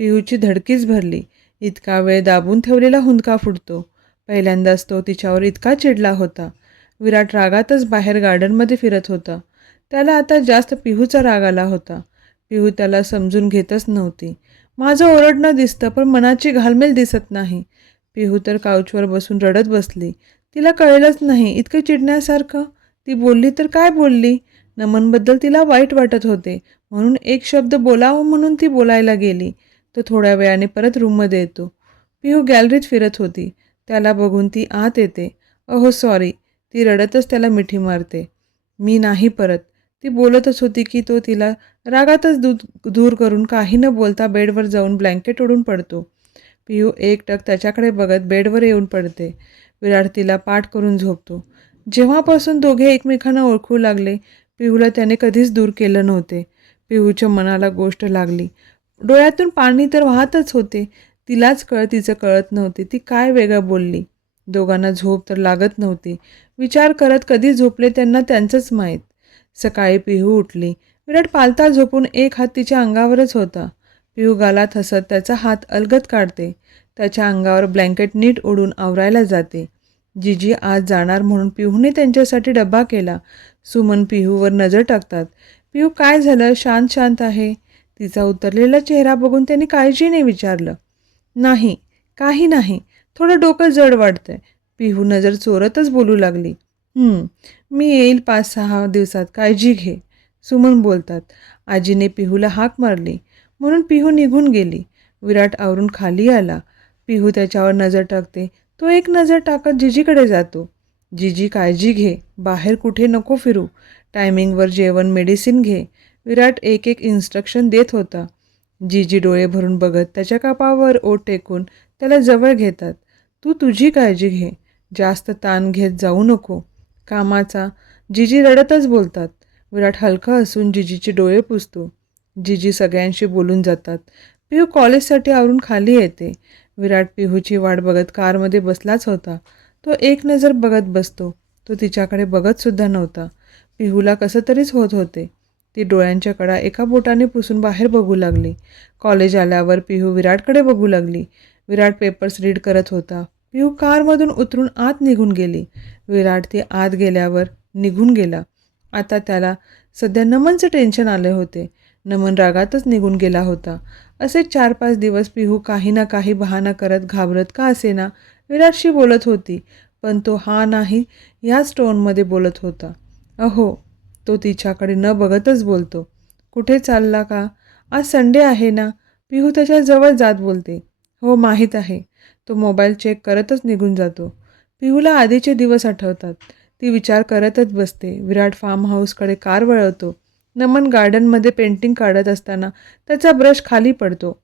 पिहूची धडकीच भरली. इतका वेळ दाबून ठेवलेला हुंदका फुटतो. पहिल्यांदाच तो तिच्यावर इतका चिडला होता. विराट रागातच बाहेर गार्डनमध्ये फिरत होता. त्याला आता जास्त पिहूचा राग आला होता. पिहू त्याला समजून घेतच नव्हती. माझं ओरडणं दिसतं पण मनाची घालमेल दिसत नाही. पिहू तर काउचवर बसून रडत बसली. तिला कळलंच नाही इतकं चिडण्यासारखं. ती बोलली तर काय बोलली? नमनबद्दल तिला वाईट वाटत होते म्हणून एक शब्द बोलावं म्हणून ती बोलायला गेली. तो थोड्या वेळाने परत रूममध्ये येतो. पिहू गॅलरीत फिरत होती. त्याला बघून ती आत येते. अहो सॉरी. ती रडतच त्याला मिठी मारते. मी नाही परत. ती बोलतच होती की तो तिला रागातच दूर करून काही न बोलता बेडवर जाऊन ब्लँकेट ओढून पडतो. पिहू एकटक त्याच्याकडे बघत बेडवर येऊन पडते. विराट तिला पाठ करून झोपतो. जेव्हापासून दोघे एकमेकांना ओळखू लागले, पिहूला त्याने कधीच दूर केलं नव्हते. पिहूच्या मनाला गोष्ट लागली. डोळ्यातून पाणी तर वाहतच होते. तिलाच तिचं कळत नव्हते ती काय वेगळं बोलली. दोघांना झोप तर लागत नव्हती. विचार करत कधी झोपले त्यांना त्यांचंच माहीत. सकाळी पिहू उठली. विराट पालथा झोपून एक हात तिच्या अंगावरच होता. पिहू गालात हसत त्याचा हात अलगद काढते. त्याच्या अंगावर ब्लँकेट नीट ओढून आवरायला जाते. जिजी आज जाणार म्हणून पिहूने त्यांच्यासाठी डब्बा केला. सुमन पिहूवर नजर टाकतात. पिहू काय झालं? शांत शांत आहे. तिचा उतरलेला चेहरा बघून त्यांनी काळजीने विचारलं. नाही, काही नाही, थोडं डोकं जड वाटतंय. पिहू नजर चोरतच बोलू लागली. मी येईल 5-6 दिवसात, काळजी घे. सुमन बोलतात. आजीने पिहूला हाक मारली म्हणून पिहू निघून गेली. विराट आवरून खाली आला. पिहू त्याच्यावर नजर टाकते. तो एक नजर टाकत जिजीकडे जातो. जिजी काळजी घे, बाहेर कुठे नको फिरू, टायमिंगवर जेवण मेडिसिन घे. विराट एक एक इन्स्ट्रक्शन देत होता. जिजी डोळे भरून बघत त्याच्या कपाळावर ओठ टेकून त्याला जवळ घेतात. तू तुझी काळजी घे, जास्त ताण घेत जाऊ नको. कामाचा जिजी रडतच बोलतात. विराट हलका हसून जिजीचे डोळे पुसतो. जिजी सगळ्यांशी बोलून जातात. पिहू कॉलेजसाठी आवरून खाली येते. विराट पिहूची वाट बघत कारमध्ये बसलाच होता. तो एक नजर बघत बसतो. तो तिच्याकडे बघतसुद्धा नव्हता. पिहूला कसं तरीच होत होते. ती डोळ्यांच्या कडा एका बोटाने पुसून बाहेर बघू लागली. कॉलेज आल्यावर पिहू विराटकडे बघू लागली. विराट पेपर्स रीड करत होता. पिहू कारमधून उतरून आत निघून गेली. विराट ती आत गेल्यावर निघून गेला. आता त्याला सध्या नमनचे टेन्शन आले होते. नमन रागातच निघून गेला होता. असे 4-5 दिवस पिहू काही ना काही बहाणा करत घाबरत का असेना विराटशी बोलत होती. पण तो हा नाही ह्याच टोनमध्ये बोलत होता. अहो, तो तिच्याकडे न बघतच बोलतो. कुठे चालला का? आज संडे आहे ना? पिहू त्याच्या जवळ जात बोलते. हो माहीत आहे. तो मोबाईल चेक करतच निघून जातो. पिहूला आधीचे दिवस आठवतात. ती विचार करतच बसते. विराट फार्म हाऊसकडे कार वळवतो. नमन गार्डनमध्ये पेंटिंग काढत असताना त्याचा ब्रश खाली पडतो.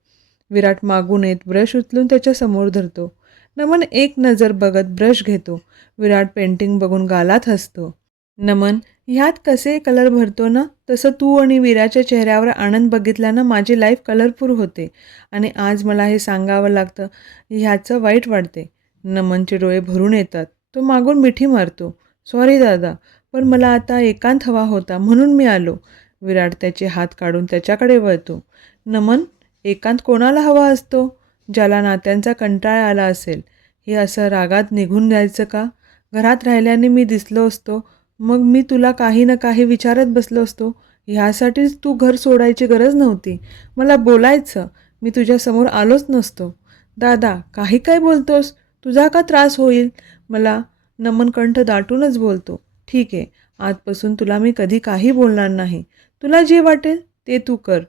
विराट मागून येत ब्रश उचलून त्याच्या समोर धरतो. नमन एक नजर बघत ब्रश घेतो. विराट पेंटिंग बघून गालात हसतो. नमन, ह्यात कसे कलर भरतो ना, तसं तू आणि वीराच्या चेहऱ्यावर आनंद बघितल्यानं माझी लाईफ कलरफुल होते आणि आज मला हे सांगावं लागतं ह्याचं वाईट वाटते. नमनचे डोळे भरून येतात. तो मागून मिठी मारतो. सॉरी दादा, पण मला आता एकांत हवा होता म्हणून मी आलो. विराट त्याचे हात काढून त्याच्याकडे वळतो. नमन, एकांत कोणाला हवा असतो? ज्याला नात्यांचा कंटाळा आला असेल. हे असं रागात निघून जायचं का? घरात राहिल्याने मी दिसलो असतो, मग मी तुला काही ना काही विचारत बसलो असतो. ह्यासाठीच तू घर सोडायची गरज नव्हती. मला बोलायचं, मी तुझ्यासमोर आलोच नसतो. दादा, काही काय बोलतोस? तुझा का त्रास होईल मला? नमन कंठ दाटूनच बोलतो. ठीक आहे, आजपासून तुला मी कधी काही बोलणार नाही. तुला जे वाटेल ते तू कर,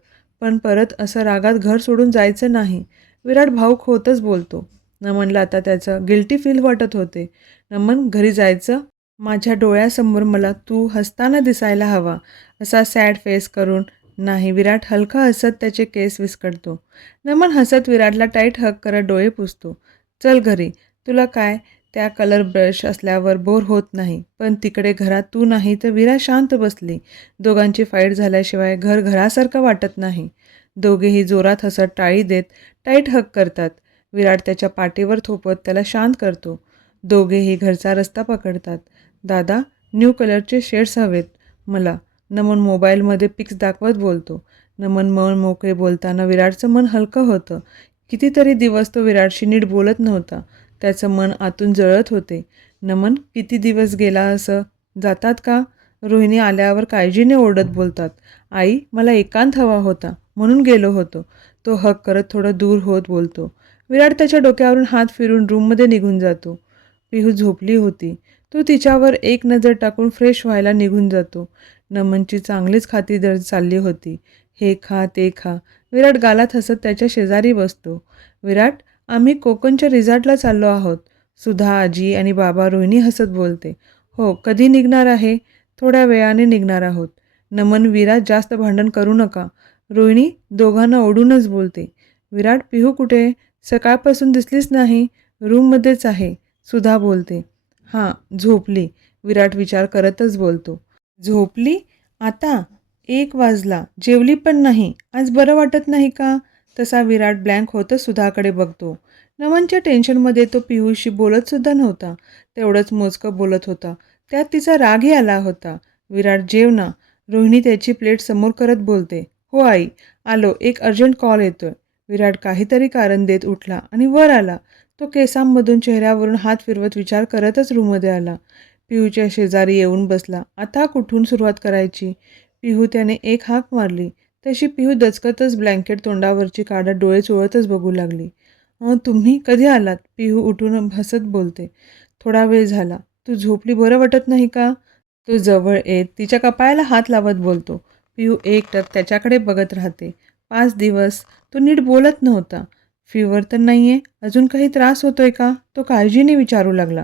पण परत असं रागात घर सोडून जायचं नाही. विराट भाऊक होतच बोलतो. नमनला आता त्याचं गिल्टी फील वाटत होते. नमन, घरी जायचं? माझ्या डोळ्यासमोर मला तू हसताना दिसायला हवा. असा सॅड फेस करून नाही. विराट हलका हसत त्याचे केस विस्कटतो. नमन हसत विराटला टाईट हग करत डोळे पुसतो. चल घरी. तुला काय त्या कलर ब्रश असल्यावर बोर होत नाही. पण तिकडे घरात तू नाही तर विरा शांत बसली. दोघांची फाईट झाल्याशिवाय घर घरासारखं वाटत नाही. दोघेही जोरात हसत टाळी देत टाईट हग करतात. विराट त्याच्या पाठीवर थोपत त्याला शांत करतो. दोघेही घरचा रस्ता पकडतात. दादा, न्यू कलरचे शेड्स हवेत मला. नमन मोबाईलमध्ये पिक्स दाखवत बोलतो. नमन मन मोकळे बोलताना विराटचं मन हलकं होतं. कितीतरी दिवस तो विराटशी नीट बोलत नव्हता. त्याचं मन आतून जळत होते. नमन, किती दिवस गेला असं जातात का? रोहिणी आल्यावर काळजीने ओरडत बोलतात. आई, मला एकांत हवा होता म्हणून गेलो होतो. तो हक करत थोडं दूर होत बोलतो. विराट त्याच्या डोक्यावरून हात फिरून रूममध्ये निघून जातो. पिहू झोपली होती. तो तिच्यावर एक नजर टाकून फ्रेश व्हायला निघून जातो. नमनची चांगलीच खातिरदारी चालली होती. हे खा ते खा. विराट गालात हसत त्याच्या शेजारी बसतो. विराट, आम्ही कोकणच्या रिसॉर्टला चाललो आहोत. सुधा, आजी आणि बाबा. रोहिणी हसत बोलते. हो, कधी निघणार आहे? थोड्या वेळाने निघणार आहोत. नमन, विराट जास्त भांडण करू नका. रोहिणी दोघांना ओढूनच बोलते. विराट, पिहू कुठे? सकाळपासून दिसलीच नाही. रूममध्येच आहे. सुधा बोलते. हां, झोपली. विराट विचार करतच बोलतो. झोपली? आता 1 वाजला. जेवली पण नाही. आज बरं वाटत नाही का? तसा विराट ब्लँक होतच सुधाकडे बघतो. नमनच्या टेन्शनमध्ये तो पिहूशी बोलतसुद्धा नव्हता. तेवढंच मोजकं बोलत होता. त्यात तिचा रागही आला होता. विराट, जेव ना. रोहिणी त्याची प्लेट समोर करत बोलते. हो आई, आलो. एक अर्जंट कॉल येतोय. विराट काहीतरी कारण देत उठला आणि वर आला. तो केसांमधून चेहऱ्यावरून हात फिरवत विचार करतच रूममध्ये आला. पिहूच्या शेजारी येऊन बसला. आता कुठून सुरुवात करायची? पिहू त्याने एक हाक मारली. तशी पिहू दचकतच ब्लँकेट तोंडावरची काढत डोळे चोळतच बघू लागली. तुम्ही कधी आलात?" पिहू उठून हसत बोलते. "थोडा वेळ झाला. तू झोपली बरं वाटत नाही का?" तो जवळ येत तिच्या कपाळाला हात लावत बोलतो. पिहू एकटक त्याच्याकडे बघत राहते. 5 दिवस तो नीट बोलत नव्हता. "फीव्हर तर नाहीये? अजून काही त्रास होतोय का?" तो काळजीने विचारू लागला.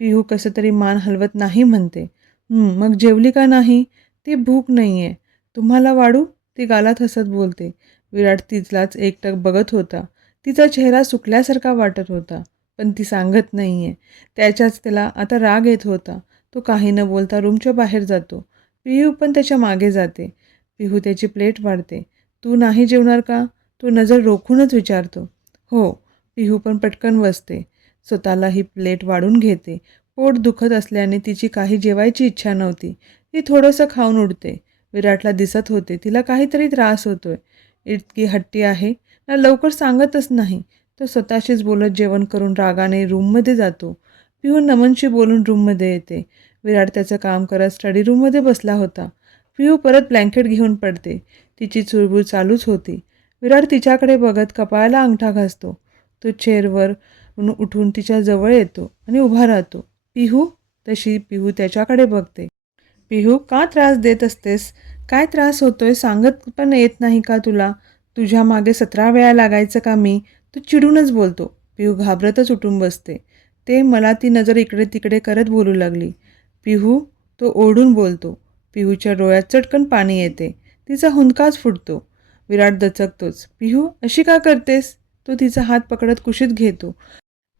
पिहू कसं तरी मान हलवत नाही म्हणते. मग जेवली का नाही?" "ती भूक नाहीये." "तुम्हाला वाढू?" ती गालात हसत बोलते. विराट तिलाच एकटक बघत होता. तिचा चेहरा सुकल्यासारखा वाटत होता. पण ती सांगत नाहीये. त्याच्याच त्याला आता राग येत होता. तो काही न बोलता रूमच्या बाहेर जातो. पिहू पण त्याच्या मागे जाते. पिहू त्याची प्लेट वाढते. "तू नाही जेवणार का?" तो नजर रोखूनच विचारतो. "हो." पिहू पण पटकन बसते. स्वतःला ही प्लेट वाढून घेते. पोट दुखत असल्याने तिची काही जेवायची इच्छा नव्हती. ती थोडंसं खाऊन उठते. विराटला दिसत होते तिला काहीतरी त्रास होतोय. इतकी हट्टी आहे ना, लवकर सांगतच नाही. तो स्वतःशीच बोलत जेवण करून रागाने रूममध्ये जातो. पिहू नमनशी बोलून रूममध्ये येते. विराट त्याचं काम करत स्टडी रूममध्ये बसला होता. पिहू परत ब्लँकेट घेऊन पडते. तिची चुळबुळ चालूच होती. विराट तिच्याकडे बघत कपाळाला अंगठा घासतो. तो चेअरवर उठून तिच्या जवळ येतो आणि उभा राहतो. "पिहू?" तशी पिहू त्याच्याकडे बघते. "पिहू, का त्रास देत असतेस? काय त्रास होतोय सांगत पण येत नाही का तुला? तुझ्या मागे 17 वेळा लागायचं का मी?" तो चिडूनच बोलतो. पिहू घाबरतच उठून बसते. मला ती नजर इकडे तिकडे करत बोलू लागली. "पिहू?" तो ओरडून बोलतो. पिहूच्या डोळ्यात चटकन पाणी येते. तिचा हुंदकाच फुटतो. विराट दचकतोच. "पिहू, अशी का करतेस?" तो तिचा हात पकडत कुशीत घेतो.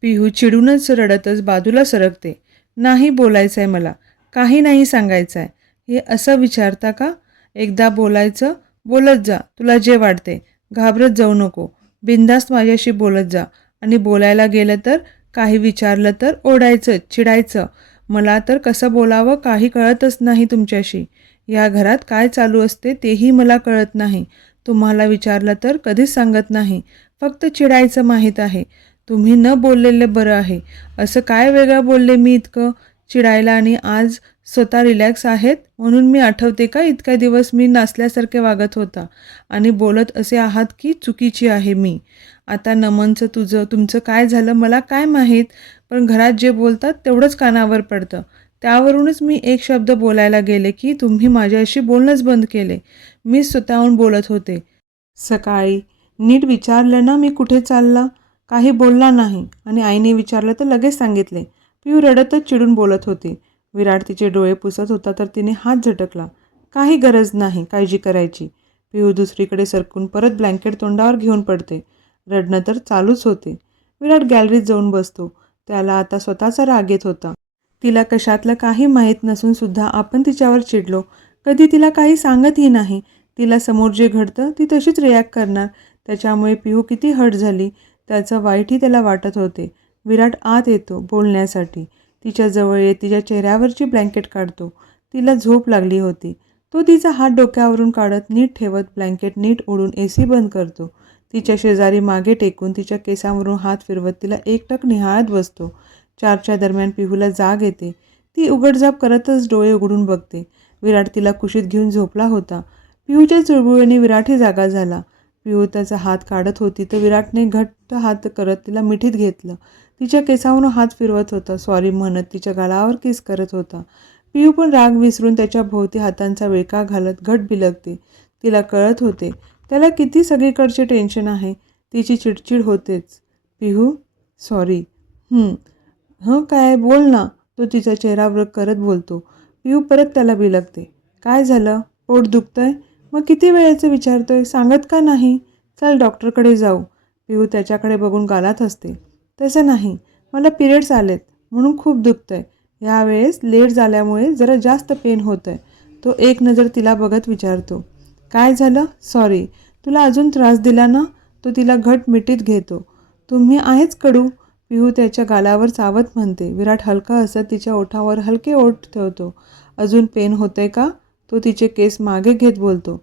पिहू चिडूनच रडतच बाजूला सरकते. "नाही बोलायचंय मला. काही नाही सांगायचंय." "हे असं विचारता का? एकदा बोलायचं, बोलत जा. तुला जे वाटते. घाबरत जाऊ नको. बिनधास्त माझ्याशी बोलत जा. आणि बोलायला गेलं तर, काही विचारलं तर ओरडायचं, चिडायचं. मला तर कसं बोलावं काही कळतच नाही तुमच्याशी. या घरात काय चालू असते तेही मला कळत नाही. तुम्हाला विचारलं तर कधीच सांगत नाही. फक्त चिडायचं माहीत आहे. तुम्ही न बोललेलं बरं आहे." "असं काय वेगळं बोलले मी इतकं चिडायला? आणि आज स्वतः रिलॅक्स आहेत म्हणून मी आठवते का इतक्या दिवस मी नाचल्यासारखे वागत होता आणि बोलत असे आहात की चुकीची आहे मी. आता नमनचं तुमचं काय झालं मला काय माहीत, पण घरात जे बोलतात तेवढंच कानावर पडतं. त्यावरूनच मी एक शब्द बोलायला गेले की तुम्ही माझ्याशी बोलणंच बंद केले. मी स्वतःहून बोलत होते. सकाळी नीट विचारलं ना मी कुठे चालला? काही बोलला नाही आणि आईने विचारलं तर लगेच सांगितले." पिहू रडतच चिडून बोलत होती. विराट तिचे डोळे पुसत होता तर तिने हात झटकला. "काही गरज नाही काळजी करायची." पिहू दुसरीकडे सरकून परत ब्लँकेट तोंडावर घेऊन पडते. रडणं तर चालूच होते. विराट गॅलरीत जाऊन बसतो. त्याला आता स्वतःचा राग येत होता. तिला कशातलं काही माहीत नसून सुद्धा आपण तिच्यावर चिडलो. कधी तिला काही सांगतही नाही. तिला समोर जे घडतं ती तशीच रिॲक्ट करणार. त्याच्यामुळे पिहू किती हर्ट झाली त्याचं वाईटही त्याला वाटत होते. विराट आत येतो बोलण्यासाठी. तिच्या जवळ येत तिच्या चेहऱ्यावरची ब्लँकेट काढतो. तिला झोप लागली होती. तो तिचा हात डोक्यावरून काढत नीट ठेवत ब्लँकेट नीट ओढून AC बंद करतो. तिच्या शेजारी मागे टेकून तिच्या केसांवरून हात फिरवत तिला एकटक निहाळत बसतो. 4च्या दरम्यान पिहूला जाग येते. ती उघडझाप करतच डोळे उघडून बघते. विराट तिला कुशीत घेऊन झोपला होता. पिहूच्या चुळबुळीने विराटही जागा झाला. पिहू त्याचा हात काढत होती तर विराटने घट्ट हात करत तिला मिठीत घेतलं. तिच्या केसावरून हात फिरवत होता. सॉरी म्हणत तिच्या गालावर किस करत होता. पिहू पण राग विसरून त्याच्या भोवती हातांचा विळखा घालत घट बिलगते. तिला कळत होते त्याला किती सगळीकडचे टेन्शन आहे. तिची चिडचिड होतेच. "पिहू, सॉरी." हं काय बोल ना." तो तिचा चेहरा करत बोलतो. पिहू परत त्याला बिलगते. "काय झालं? पोट दुखतंय? मग किती वेळेचं विचारतोय? सांगत का नाही? चल डॉक्टरकडे जाऊ." पिहू त्याच्याकडे बघून गालात हसते. "तसं नाही. मला पिरियड्स आलेत म्हणून खूप दुखतंय. ह्यावेळेस लेट झाल्यामुळे जरा जास्त पेन होतंय." तो एक नजर तिला बघत विचारतो. "काय झालं? सॉरी. तुला अजून त्रास दिला ना?" तो तिला घट मिठीत घेतो. "तुम्ही आहेच कडू." पिहू त्याच्या गालावर चावत म्हणते. विराट हलका हसत तिच्या ओठावर हलके ओठ ठेवतो. "अजून पेन होतंय का?" तो तिचे केस मागे घेत बोलतो.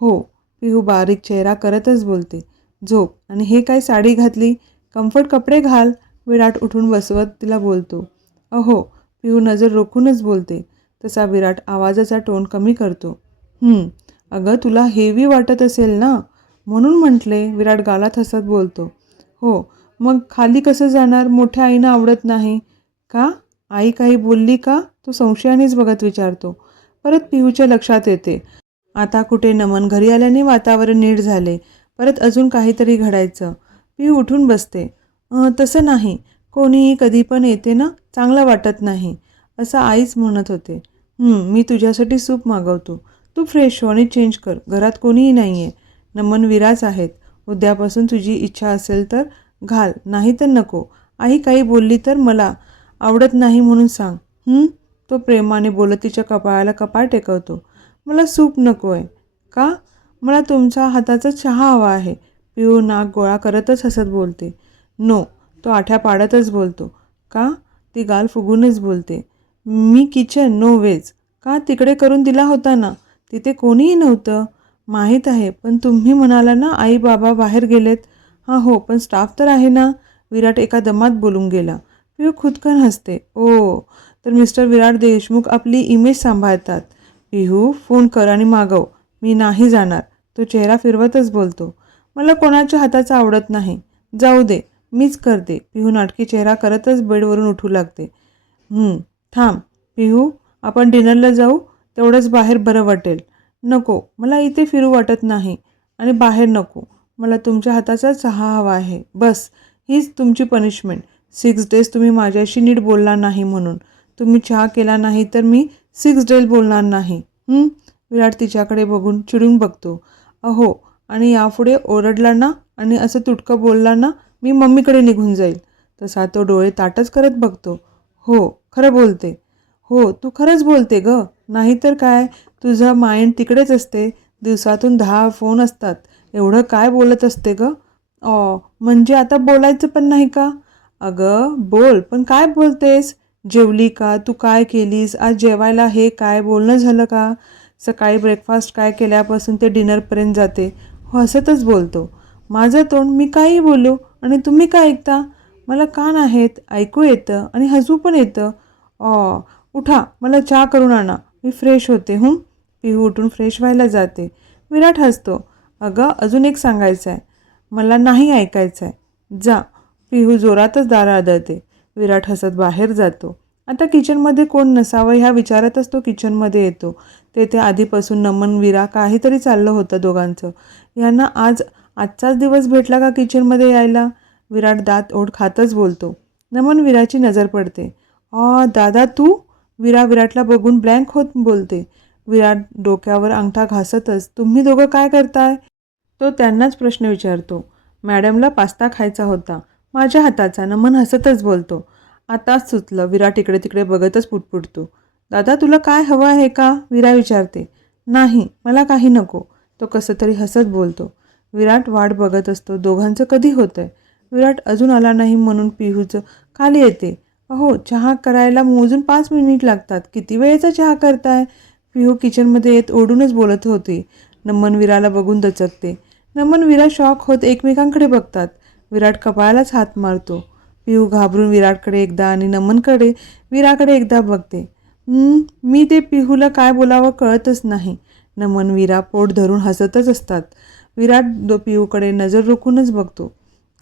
"हो." पिहू बारीक चेहरा करतच बोलते. "झोप. आणि हे काय साडी घातली? कम्फर्ट कपडे घाल." विराट उठून बसवत तिला बोलतो. "अहो." पिहू नजर रोखूनच बोलते. तसा विराट आवाजाचा टोन कमी करतो. अगं तुला हेवी वाटत असेल ना म्हणून म्हटले." विराट गालात हसत बोलतो. "हो, मग खाली कसं जाणार? मोठ्या आईनं आवडत नाही का? आई काही बोलली का? तो संशयानेच बघत विचारतो. परत पिहूच्या लक्षात येते, आता कुठे नमन घरी आल्याने वातावरण नीट झाले. परत अजून काहीतरी घडायचं. पिहू उठून बसते. तसं नाही, कोणीही कधी पण येते ना, चांगलं वाटत नाही असं आईच म्हणत होते. मी तुझ्यासाठी सूप मागवतो. तू फ्रेश हो आणि चेंज कर. घरात कोणीही नाही आहे. नमन विराच आहेत. उद्यापासून तुझी इच्छा असेल तर घाल, नाही तर नको. आई काही बोलली तर मला आवडत नाही म्हणून सांग. तो प्रेमाने बोलत तिच्या कपाळाला कपाळ टेकवतो. मला सूप नको आहे. का? मला तुमच्या हाताचा चहा हवा आहे. पिहू नाक गोळा करतच हसत बोलते. नो. तो आठ्या पाडतच बोलतो. का? ती गाल फुगूनच बोलते. मी किचन नो वेज. का? तिकडे करून दिला होता ना. तिथे कोणीही नव्हतं. माहीत आहे, पण तुम्ही म्हणाला ना आई बाबा बाहेर गेलेत. हां हो, पण स्टाफ तर आहे ना. विराट एका दमात बोलून गेला. पिहू खुदकन हसते. ओ, तर मिस्टर विराट देशमुख आपली इमेज सांभाळतात. पिहू फोन कर आणि मागव. मी नाही जाणार. तो चेहरा फिरवतच बोलतो. मला कोणाच्या हाताचं आवडत नाही. जाऊ दे, मीच करते. पिहू नाटकी चेहरा करतच बेडवरून उठू लागते. थांब पिहू, आपण डिनरला जाऊ. तेवढंच बाहेर बरं वाटेल. नको, मला इथे फिरू वाटत नाही आणि बाहेर नको. मला तुमच्या हाताचा चहा हवा आहे. बस, हीच तुमची पनिशमेंट. 6 डेज तुम्ही माझ्याशी नीट बोलला नाही म्हणून. तुम्ही चहा केला नाही तर मी 6 डेज बोलणार नाही. विराट तिच्याकडे बघून चिडून बघतो. अहो, आणि यापुढे ओरडला ना आणि असं तुटकं बोलला ना, मी मम्मीकडे निघून जाईल. तसा तो डोळे ताटच करत बघतो. हो, खरं बोलते. हो, तू खरंच बोलते ग. नाहीतर काय, तुझं माइंड तिकडेच असते. दिवसातून 10 फोन असतात. एवढं काय बोलत असते ग? म्हणजे आता बोलायचं पण नाही का? अगं बोल, पण काय बोलतेस? जेवली का? तू काय केलीस? आज जेवायला हे काय बोलणं झालं का? सकाळी ब्रेकफास्ट काय केल्यापासून ते डिनरपर्यंत जाते. हसतच बोलतो. माझं तोंड, मी काही बोलू आणि तुम्ही काय ऐकता? मला कान आहेत, ऐकू येतं आणि हसू पण येतं. उठा, मला चहा करून आणा. मी फ्रेश होते. पिहू उठून फ्रेश व्हायला जाते. विराट हसतो. अगं, अजून एक सांगायचं आहे. मला नाही ऐकायचं आहे. जा. पिहू जोरातच दार आदळते. विराट हसत बाहेर जातो. आता किचनमध्ये कोण नसावं ह्या विचारातच तो किचनमध्ये येतो. तेथे आधीपासून नमन विरा काहीतरी चाललं होतं दोघांचं. यांना आजचाच दिवस भेटला का किचनमध्ये यायला? विराट दात ओठ खातच बोलतो. नमन विराची नजर पडते. दादा तू? विरा विराटला बघून ब्लँक होत बोलते. विराट डोक्यावर अंगठा घासतच, तुम्ही दोघं काय करताय? तो त्यांनाच प्रश्न विचारतो. मॅडमला पास्ता खायचा होता. माझ्या हाताचा. नमन हसतच बोलतो. आताच सुचलं. विराट इकडे तिकडे बघतच पुटपुटतो. दादा तुला काय हवं आहे का? विरा विचारते. नाही, मला काही नको. तो कसं तरी हसत बोलतो. विराट वाट बघत असतो. दोघांचं कधी होतंय? विराट अजून आला नाही म्हणून पिहूचं खाली येते. अहो, चहा करायला मोजून 5 मिनिट लागतात. किती वेळेचा चहा करताय? पिहू किचनमध्ये येत ओढूनच बोलत होती. नमन विराला बघून दचकते. नमन विरा शॉक होत एकमेकांकडे बघतात. विराट कपाळालाच हात मारतो. पिहू घाबरून विराटकडे एकदा आणि नमनकडे विराकडे एकदा बघते. मी ते पिहूला काय बोलावं कळतच नाही. नमन विरा पोट धरून हसतच असतात. विराट पिहूकडे नजर रोखूनच बघतो.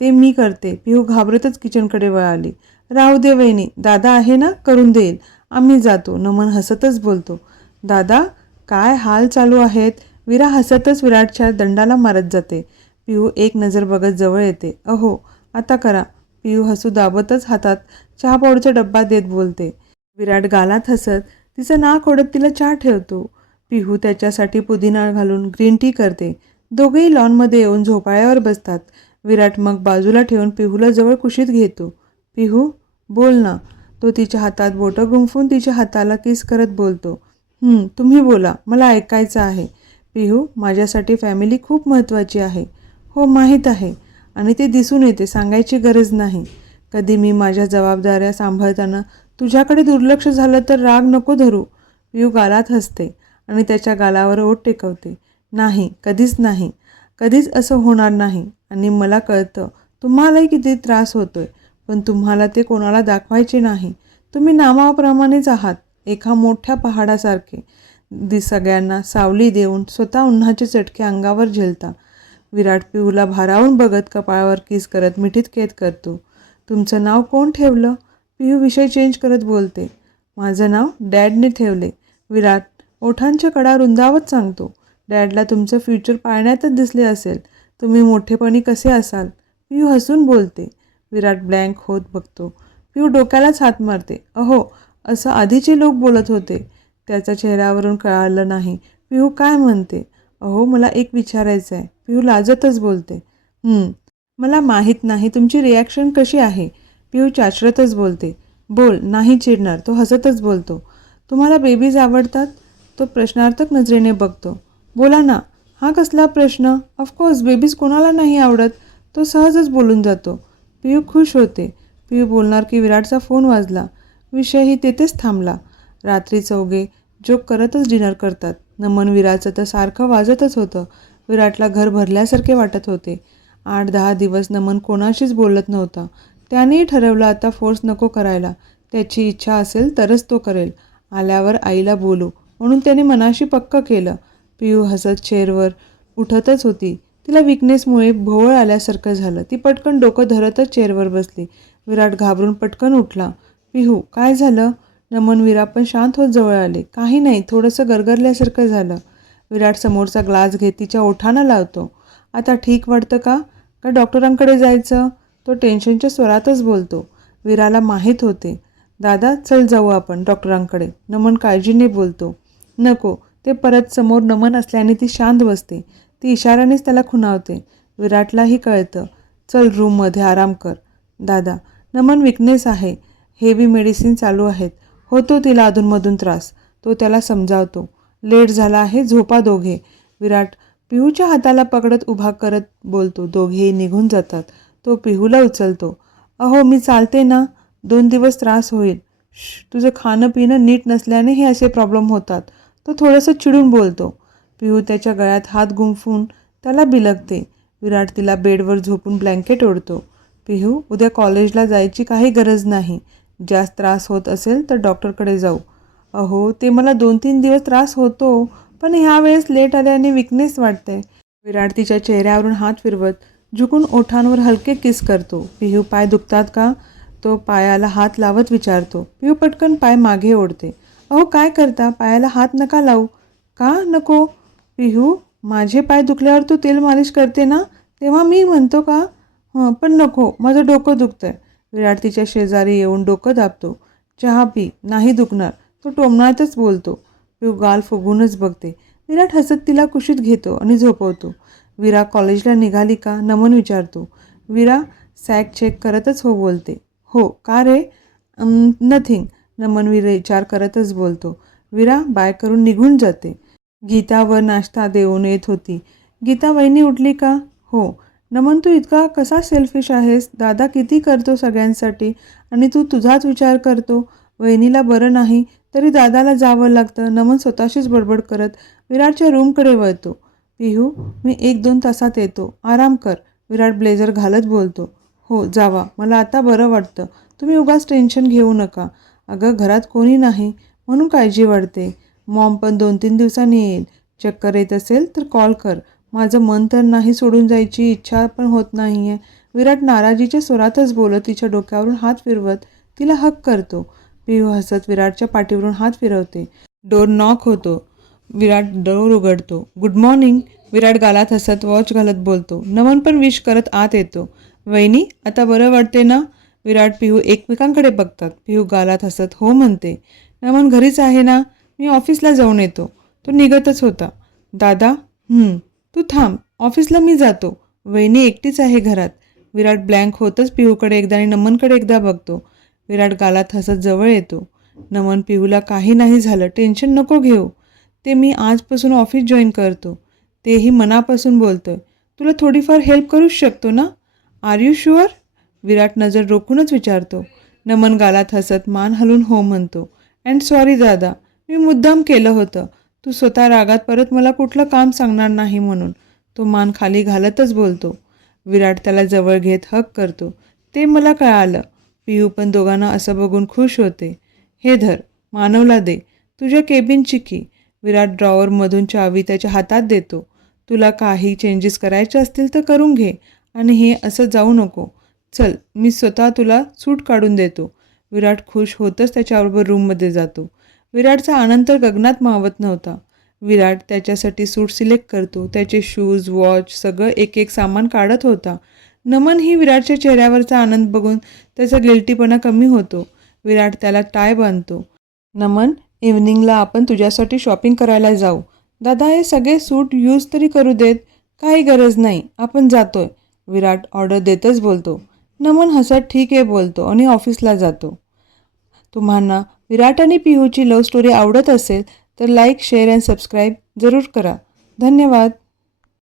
ते मी करते. पिहू घाबरतच किचनकडे वळाली. राहू दे वहिनी, दादा आहे ना, करून देईल. आम्ही जातो. नमन हसतच बोलतो. दादा, काय हाल चालू आहेत? विरा हसतच विराटच्या दंडाला मारत जाते. पिहू एक नजर बघत जवळ येते. अहो, आता करा. पिहू हसू दाबतच हातात चहा पावडरचा डब्बा देत बोलते. विराट गालात हसत तिचं नाक ओढत तिला चहा ठेवतो. पिहू त्याच्यासाठी पुदिना घालून ग्रीन टी करते. दोघेही लॉनमध्ये येऊन झोपाळ्यावर बसतात. विराट मग बाजूला ठेवून पिहूला जवळ कुशीत घेतो. पिहू, बोल ना. तो तिच्या हातात बोटं गुंफून तिच्या हाताला किस करत बोलतो. तुम्ही बोला, मला ऐकायचं आहे. पिहू, माझ्यासाठी फॅमिली खूप महत्त्वाची आहे. हो, माहीत आहे. आणि ते दिसून येते, सांगायची गरज नाही. कधी मी माझ्या जबाबदाऱ्या सांभाळताना तुझ्याकडे दुर्लक्ष झालं तर राग नको धरू. पिहू गालात हसते आणि त्याच्या गालावर ओठ टेकवते. नाही, कधीच नाही. कधीच असं होणार नाही. आणि मला कळतं तुम्हालाही किती त्रास होतोय, पण तुम्हाला ते कोणाला दाखवायचे नाही. तुम्ही नामाप्रमाणेच आहात, एका मोठ्या पहाडासारखे. सगळ्यांना सावली देऊन स्वतः उन्हाचे चटके अंगावर झेलता. विराट पिऊला भारावून बघत कपाळावर किस करत मिठीत खेद करतो. तुमचं नाव कोण ठेवलं? पिऊ विषय चेंज करत बोलते. माझं नाव डॅडने ठेवले. विराट ओठांच्या कडा रुंदावत सांगतो. डॅडला तुमचं फ्युचर पाळण्यातच दिसले असेल. तुम्ही मोठेपणी कसे असाल? पिऊ हसून बोलते. विराट ब्लँक होत बघतो. पिऊ डोक्यालाच हात मारते. अहो, असं आधीचे लोक बोलत होते. त्याच्या चेहऱ्यावरून कळालं नाही पिऊ काय म्हणते. अहो, मला एक विचारायचं आहे. पिऊ लाजतच बोलते. मला माहीत नाही तुमची रिॲक्शन कशी आहे. पिऊ चाचरतच बोलते. बोल, नाही चिडणार. तो हसतच बोलतो. तुम्हाला बेबीज आवडतात? तो प्रश्नार्थक नजरेने बघतो. बोला ना. हा कसला प्रश्न? ऑफकोर्स बेबीज कोणाला नाही आवडत. तो सहजच बोलून जातो. पिऊ खुश होते. पिऊ बोलणार की विराटचा फोन वाजला. विषयही तेथेच थांबला. रात्री चौघे जोक करतच डिनर करतात. नमन विराचं तर सारखं वाजतच होतं. विराटला घर भरल्यासारखे वाटत होते. 8-10 दिवस नमन कोणाशीच बोलत नव्हता. त्यानेही ठरवलं आता फोर्स नको करायला. त्याची इच्छा असेल तरच तो करेल. आल्यावर आईला बोलू म्हणून त्याने मनाशी पक्क केलं. पिऊ हसत चेअरवर उठतच होती. तिला विकनेसमुळे भोवळ आल्यासारखं झालं. ती पटकन डोकं धरतच चेअरवर बसली. विराट घाबरून पटकन उठला. पिहू काय झालं? नमन विरा पण शांत होत जवळ आले. काही नाही, थोडंसं गरगरल्यासारखं झालं. विराट समोरचा ग्लास घेत तिच्या ओठांना लावतो. आता ठीक वाटतं का? का डॉक्टरांकडे जायचं? तो टेन्शनच्या स्वरातच बोलतो. विराला माहीत होते. दादा चल जाऊ आपण डॉक्टरांकडे. नमन काळजीने बोलतो. नको. ते परत समोर नमन असल्याने ती शांत बसते. ती इशाऱ्यानेच त्याला खुणावते. विराटलाही कळतं. चल रूममध्ये आराम कर. दादा, नमन विकनेस आहे. हेवी मेडिसिन चालू आहेत. होतो तिला अधूनमधून त्रास. तो त्याला समजावतो. लेट झाला आहे, झोपा दोघे. विराट पिहूच्या हाताला पकडत उभा करत बोलतो. दोघेही निघून जातात. तो पिहूला उचलतो. अहो, मी चालते ना. 2 दिवस त्रास होईल. तुझं खाणं पिणं नीट नसल्याने हे असे प्रॉब्लेम होतात. तो थोडंसं चिडून बोलतो. पिहू त्याच्या गळ्यात हात गुंफून त्याला बिलगते. विराट तिला बेडवर झोपून ब्लँकेट ओढतो. पिहू, उद्या कॉलेजला जायची काही गरज नाही. जास्त त्रास होत असेल तर डॉक्टरकडे जाऊ. अहो, ते मला 2-3 दिवस त्रास होतो, पण ह्या वेळेस लेट आल्याने विकनेस वाटते. विराट तिच्या चेहऱ्यावरून हात फिरवत झुकून ओठांवर हलके किस करतो. पिहू पाय दुखतात का? तो पायाला हात लावत विचारतो. पिहू पटकन पाय मागे ओढते. अहो काय करता? पायाला हात नका लावू. का नको? पिहू, माझे पाय दुखल्यावर तू तेल मालिश करते ना, तेव्हा मी म्हणतो का? पण नको, माझं डोकं दुखतंय. विराट तिच्या शेजारी येऊन डोकं दाबतो. चहा पी, नाही दुखणार. तो टोमणातच बोलतो. पिहू गाल फुगूनच बघते. विराट हसत तिला कुशीत घेतो आणि झोपवतो. विरा कॉलेजला निघाली का? नमन विचारतो. विरा सॅक चेक करतच हो बोलते. हो का रे? नथिंग. नमन विचार करतच बोलतो. विरा बाय करून निघून जाते. गीतावर नाश्ता देऊन येत होती. गीता वहिनी उठली का? हो. नमन तू इतका कसा सेल्फिश आहेस? दादा किती करतो सगळ्यांसाठी आणि तू तुझाच विचार करतो. वहिनीला बरं नाही तरी दादाला जावं लागतं. नमन स्वतःशीच बडबड करत विराटच्या रूमकडे वळतो. पिहू, मी 1-2 तासात येतो. आराम कर. विराट ब्लेझर घालत बोलतो. हो जावा, मला आता बरं वाटतं. तुम्ही उगाच टेन्शन घेऊ नका. अगं घरात कोणी नाही म्हणून काळजी वाढते. मॉम पण 2-3 दिवसांनी येईल. चक्कर येत असेल तर कॉल कर. माझं मन तर नाही सोडून जायची इच्छा पण होत नाही आहे. विराट नाराजीच्या स्वरातच बोलत तिच्या डोक्यावरून हात फिरवत तिला हक करतो. पिहू हसत विराटच्या पाठीवरून हात फिरवते. डोर नॉक होतो. विराट डोर उघडतो. Good morning. विराट गालात हसत वॉच घालत बोलतो. नमन पण विश करत आत येतो. वहिनी, आता बरं वाटते ना? विराट पिहू एकमेकांकडे बघतात. पिहू गालात हसत हो म्हणते. नमन घरीच आहे ना? मी ऑफिसला जाऊन येतो. तो निघतच होता. दादा, तू थांब. ऑफिसला मी जातो. वहिनी एकटीच आहे घरात. विराट ब्लँक होतच पिहूकडे एकदा आणि नमनकडे एकदा बघतो. विराट गालात हसत जवळ येतो. नमन, पिहूला काही नाही झालं, टेन्शन नको घेऊ. ते मी आजपासून ऑफिस जॉईन करतो. तेही मनापासून बोलतोय. तुला थोडीफार हेल्प करूच शकतो ना? R you sure? विराट नजर रोखूनच विचारतो. नमन गालात हसत मान हलून हो म्हणतो. अँड सॉरी दादा, मी मुद्दाम केलं होतं. तू स्वतः रागात परत मला कुठलं काम सांगणार नाही म्हणून. तो मान खाली घालतच बोलतो. विराट त्याला जवळ घेत हक करतो. ते मला कळालं. पिहू पण दोघांना असं बघून खुश होते. हे धर, मानवला दे. तुझ्या केबिनची की. विराट ड्रॉवरमधून चावी त्याच्या हातात देतो. तुला काही चेंजेस करायचे असतील तर करून घे आणि हे असं जाऊ नको. चल, मी स्वतः तुला सूट काढून देतो. विराट खुश होतच त्याच्याबरोबर रूममध्ये जातो. विराटचा आनंद तर गगनात मावत नव्हता. विराट त्याच्यासाठी सूट सिलेक्ट करतो. त्याचे शूज, वॉच सगळं एक एक सामान काढत होता. नमनही विराटच्या चेहऱ्यावरचा आनंद बघून त्याचा गिल्टीपणा कमी होतो. विराट त्याला टाय बांधतो. नमन, इव्हनिंगला आपण तुझ्यासाठी शॉपिंग करायला जाऊ. दादा, हे सगळे सूट यूज तरी करू देत. काही गरज नाही, आपण जातोय, विराट ऑर्डर देतच बोलतो. नमन हसत ठीक आहे बोलतो आणि ऑफिसला जातो. तुम्हाला विराट आणि पिहूची लव्ह स्टोरी आवडत असेल तर लाईक, शेअर अँड सबस्क्राईब जरूर करा. धन्यवाद.